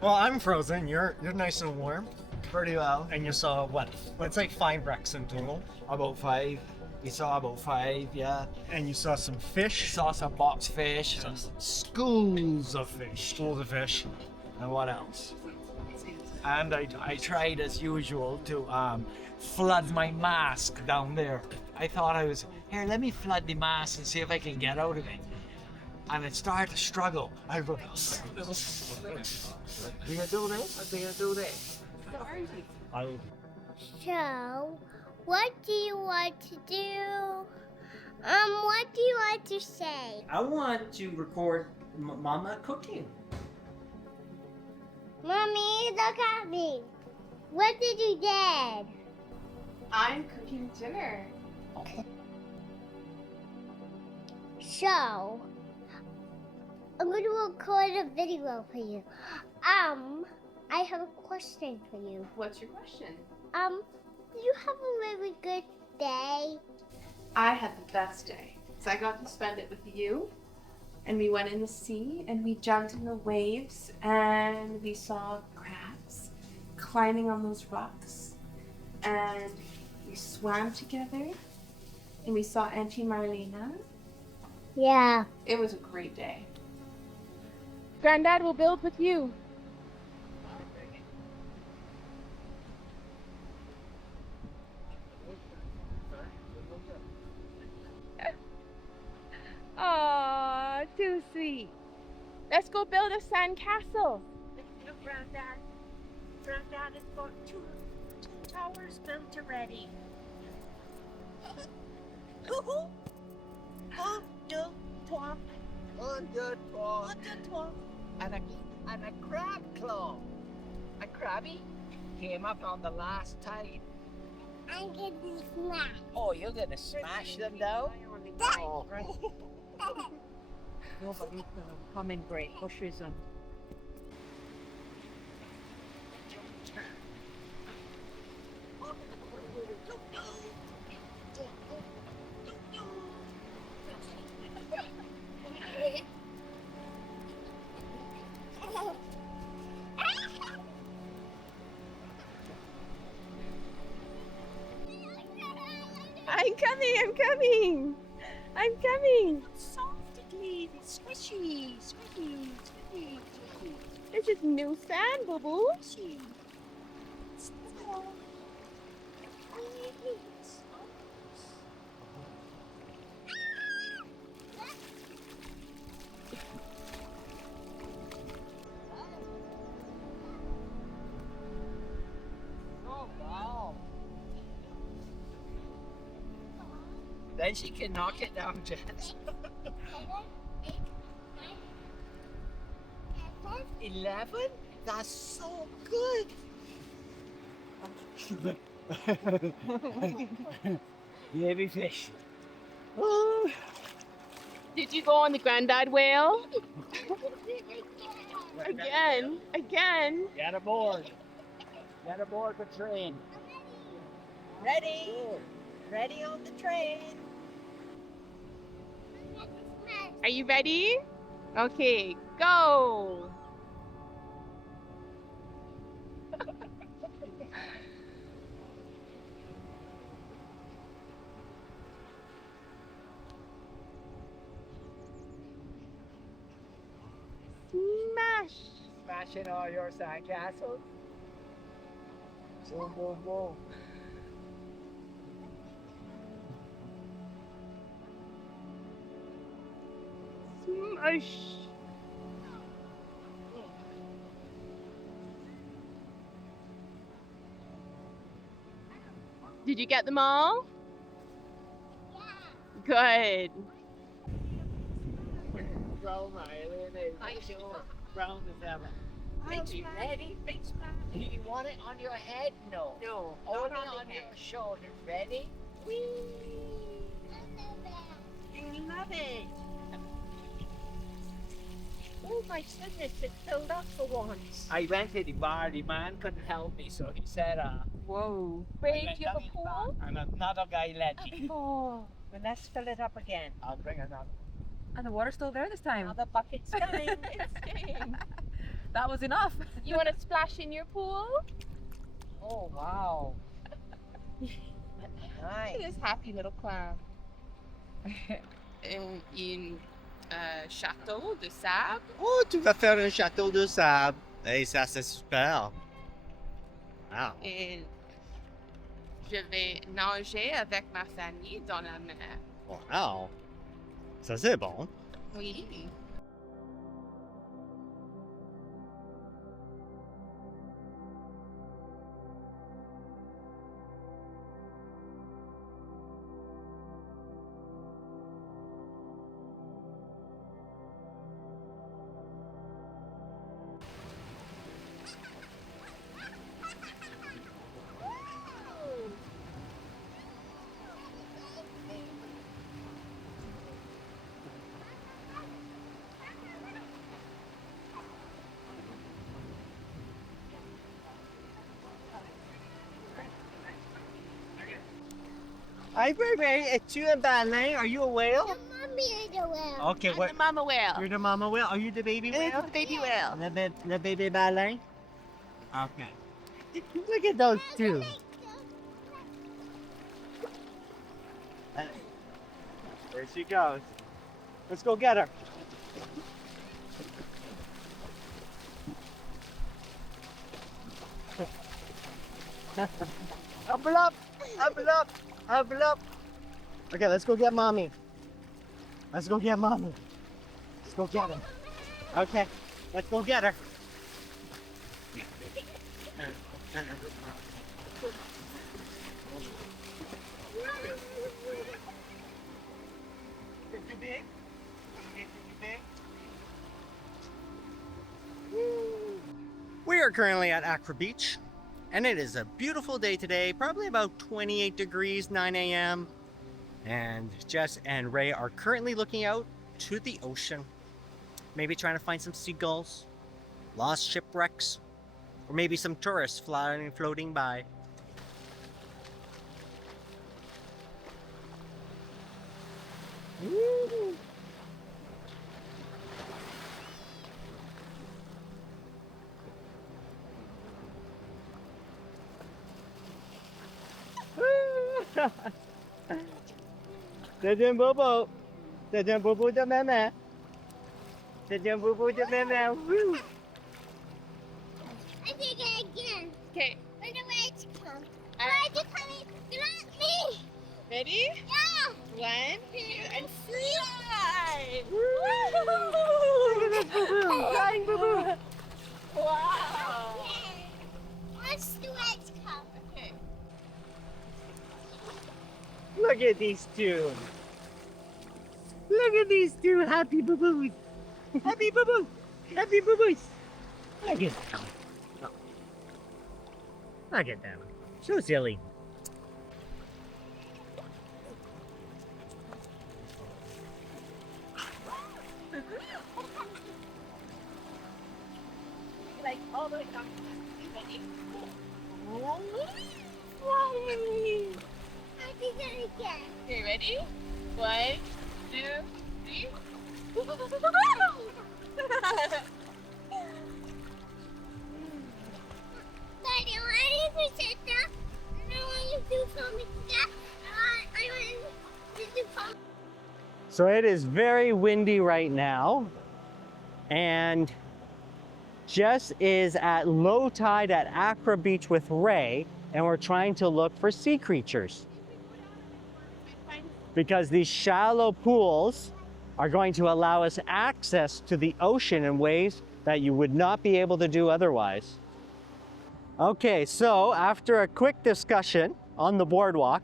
Well, I'm frozen. You're nice and warm. Pretty well. And you saw what? Let's say 5 wrecks in total. About 5. We saw about 5, yeah. And you saw some We fish. saw some box fish. Schools of fish. Schools of fish. And what else? And I tried as usual to flood my mask down there. I thought here, let me flood the mask and see if I can get out of it. And it started to struggle. I go, we gonna do this? We gonna do this? So, what do you want to do? What do you want to say? I want to record Mama cooking. Mommy, look at me. What did you get? I'm cooking dinner. So, I'm going to record a video for you. I have a question for you. What's your question? Did you have a really good day? I had the best day. So I got to spend it with you. And we went in the sea and we jumped in the waves and we saw crabs climbing on those rocks. And we swam together and we saw Auntie Marlena. Yeah. It was a great day. Granddad will build with you. Aw, too sweet. Let's go build a sand castle. Look, Granddad. Granddad has got two towers built already. Un, deux, trois. Un, deux, trois. Un, deux, trois. And a crab claw. A crabby came up on the last tide. I'm going to smash. Oh, you're gonna smash them down? Oh. Nobody's gonna come in great bushes and I'm coming. I'm coming. softly, squishy, squishy, squishy, squishy. This is new sand, boo boo. Squishy. Oh, wow. Then she can knock it down, Jess. 11? That's so good. Baby fish. Did you go on the granddad whale? Again. Get aboard. Get aboard the train. Ready? Ready on the train. Are you ready? Okay, go. Smash. Smashing all your sandcastles. Boom, boom, boom. Smash. Did you get them all? Good. Brown island. Brown as ever. Are you ready? Big splash. Do you want it on your head? No. No, Only not on the your head. shoulders. Ready? Whee! You love it. Oh my goodness, it filled up for once. I went to the bar. The man couldn't help me, so he said, Whoa. I Babe, went do you have down a the pool? bar, and another guy led me. Oh, well, let's fill it up again. I'll bring another. And the water's still there this time. Now the bucket's staying. It's staying. That was enough. You want to splash in your pool? Oh, wow. Look at this happy little clam. In château de sable. Oh, tu vas faire un château de sable. Hey, ça c'est super. Wow. Et je vais nager avec ma famille dans la mer. Wow. Ça c'est bon. Oui. Hi, Ray. It's you and Ballet. Are you a whale? The mommy is a whale. Okay, I'm the mama whale. You're the mama whale. Are you the baby whale? The baby whale. The baby Ballet? Okay. Look at those two. There she goes. Let's go get her. Up, up, up, up, up, up. Okay, let's go get mommy. Let's go get mommy. Let's go get her. Okay, let's go get her. We are currently at Accra Beach, and it is a beautiful day today, probably about 28 degrees, 9 a.m. And Jess and Ray are currently looking out to the ocean, maybe trying to find some seagulls, lost shipwrecks, or maybe some tourists floating by. C'est un bobo. C'est un bobo de maman. C'est un bobo de maman. Woo. I did it again. Okay, Where the wedge come? Why you coming? You like me? ready? Yeah. 1, 2, and slide! Look at this boo-boo. Flying boo-boo. Wow! Once the wedge come. Okay. Look at these two. Look at these two happy boo-boos. Happy boo-boos. Happy boo-boos. Look at them. Look at them. So silly. Like all the way down. Ready? I did it again. Okay, ready? 1, 2, 3. Daddy, why did you sit down? I don't want you to do something. I want you to do something. So it is very windy right now, and Jess is at low tide at Accra Beach with Ray, and we're trying to look for sea creatures. Because these shallow pools are going to allow us access to the ocean in ways that you would not be able to do otherwise. Okay, so after a quick discussion on the boardwalk,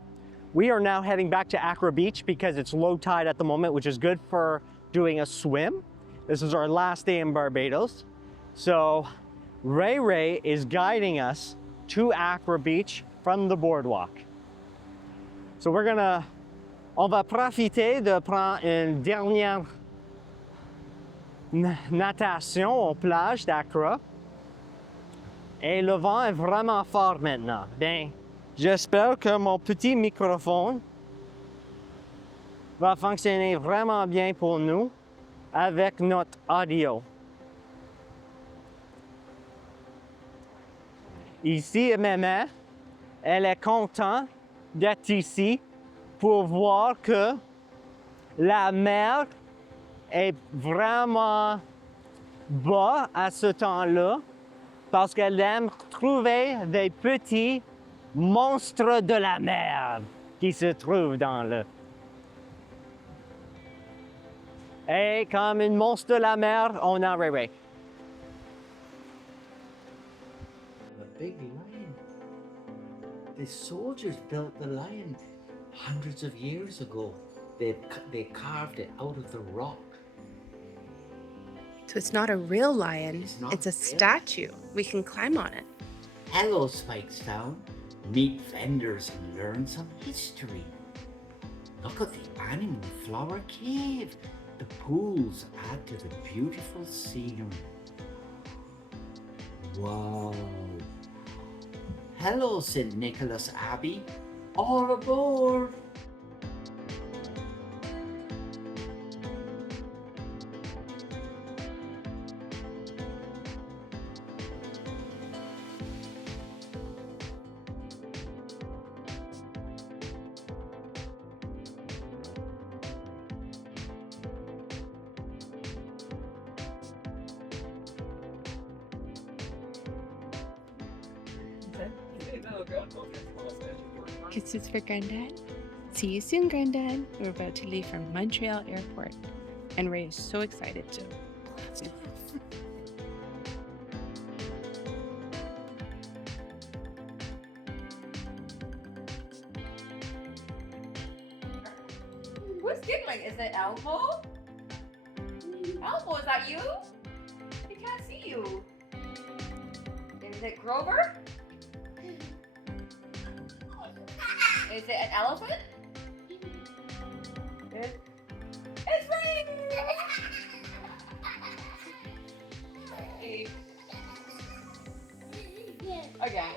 we are now heading back to Accra Beach because it's low tide at the moment, which is good for doing a swim. This is our last day in Barbados. So Ray is guiding us to Accra Beach from the boardwalk. So on va profiter de prendre une dernière natation aux plages d'Accra. Et le vent est vraiment fort maintenant. Bien, j'espère que mon petit microphone va fonctionner vraiment bien pour nous. avec notre audio. Ici, maman, elle est contente d'être ici pour voir que la mer est vraiment bas à ce temps-là parce qu'elle aime trouver des petits monstres de la mer qui se trouvent dans le... Et comme une monstre de la mer, on a rêvé. A big lion. The soldiers built the lion hundreds of years ago. They carved it out of the rock. So it's not a real lion, It's not it's a real. statue. We can climb on it. Hello, Spikestown. Meet vendors and learn some history. Look at the animal flower cave. The pools add to the beautiful scenery. Wow. Hello, St. Nicholas Abbey. All aboard. Kisses for Granddad. See you soon, Granddad. We're about to leave from Montreal Airport, and Ray is so excited too. Who's giggling? Is it Elmo? Elmo, is that you? I can't see you. Is it Grover? Is it an elephant? It's Ray! Okay.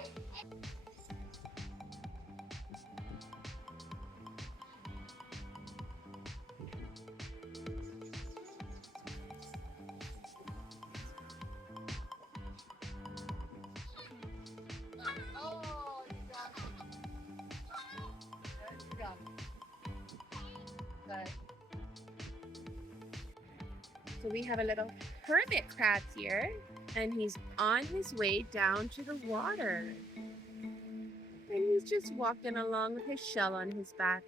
So we have a little hermit crab here, and he's on his way down to the water. And he's just walking along with his shell on his back.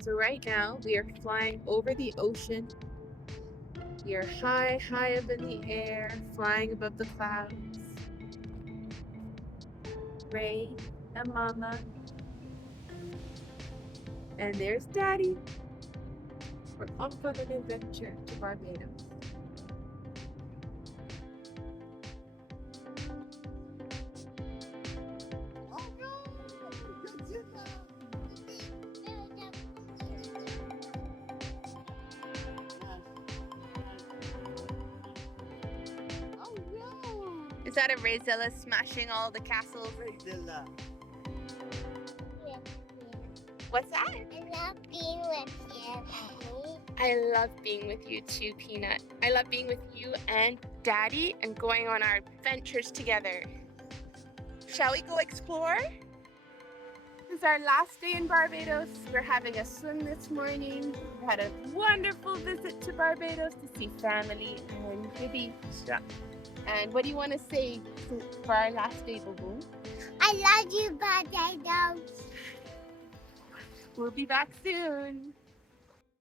So right now we are flying over the ocean. We are high, high up in the air, flying above the clouds. Ray and Mama. And there's Daddy. We're off on an adventure to Barbados. Is that a Rayzilla smashing all the castles? What's that? I love being with you, Mommy. I love being with you too, Peanut. I love being with you and Daddy and going on our adventures together. Shall we go explore? This is our last day in Barbados. We're having a swim this morning. We had a wonderful visit to Barbados to see family and the beach. Yeah. And what do you want to say for our last day, Boo Boo? I love you, Barbados. We'll be back soon.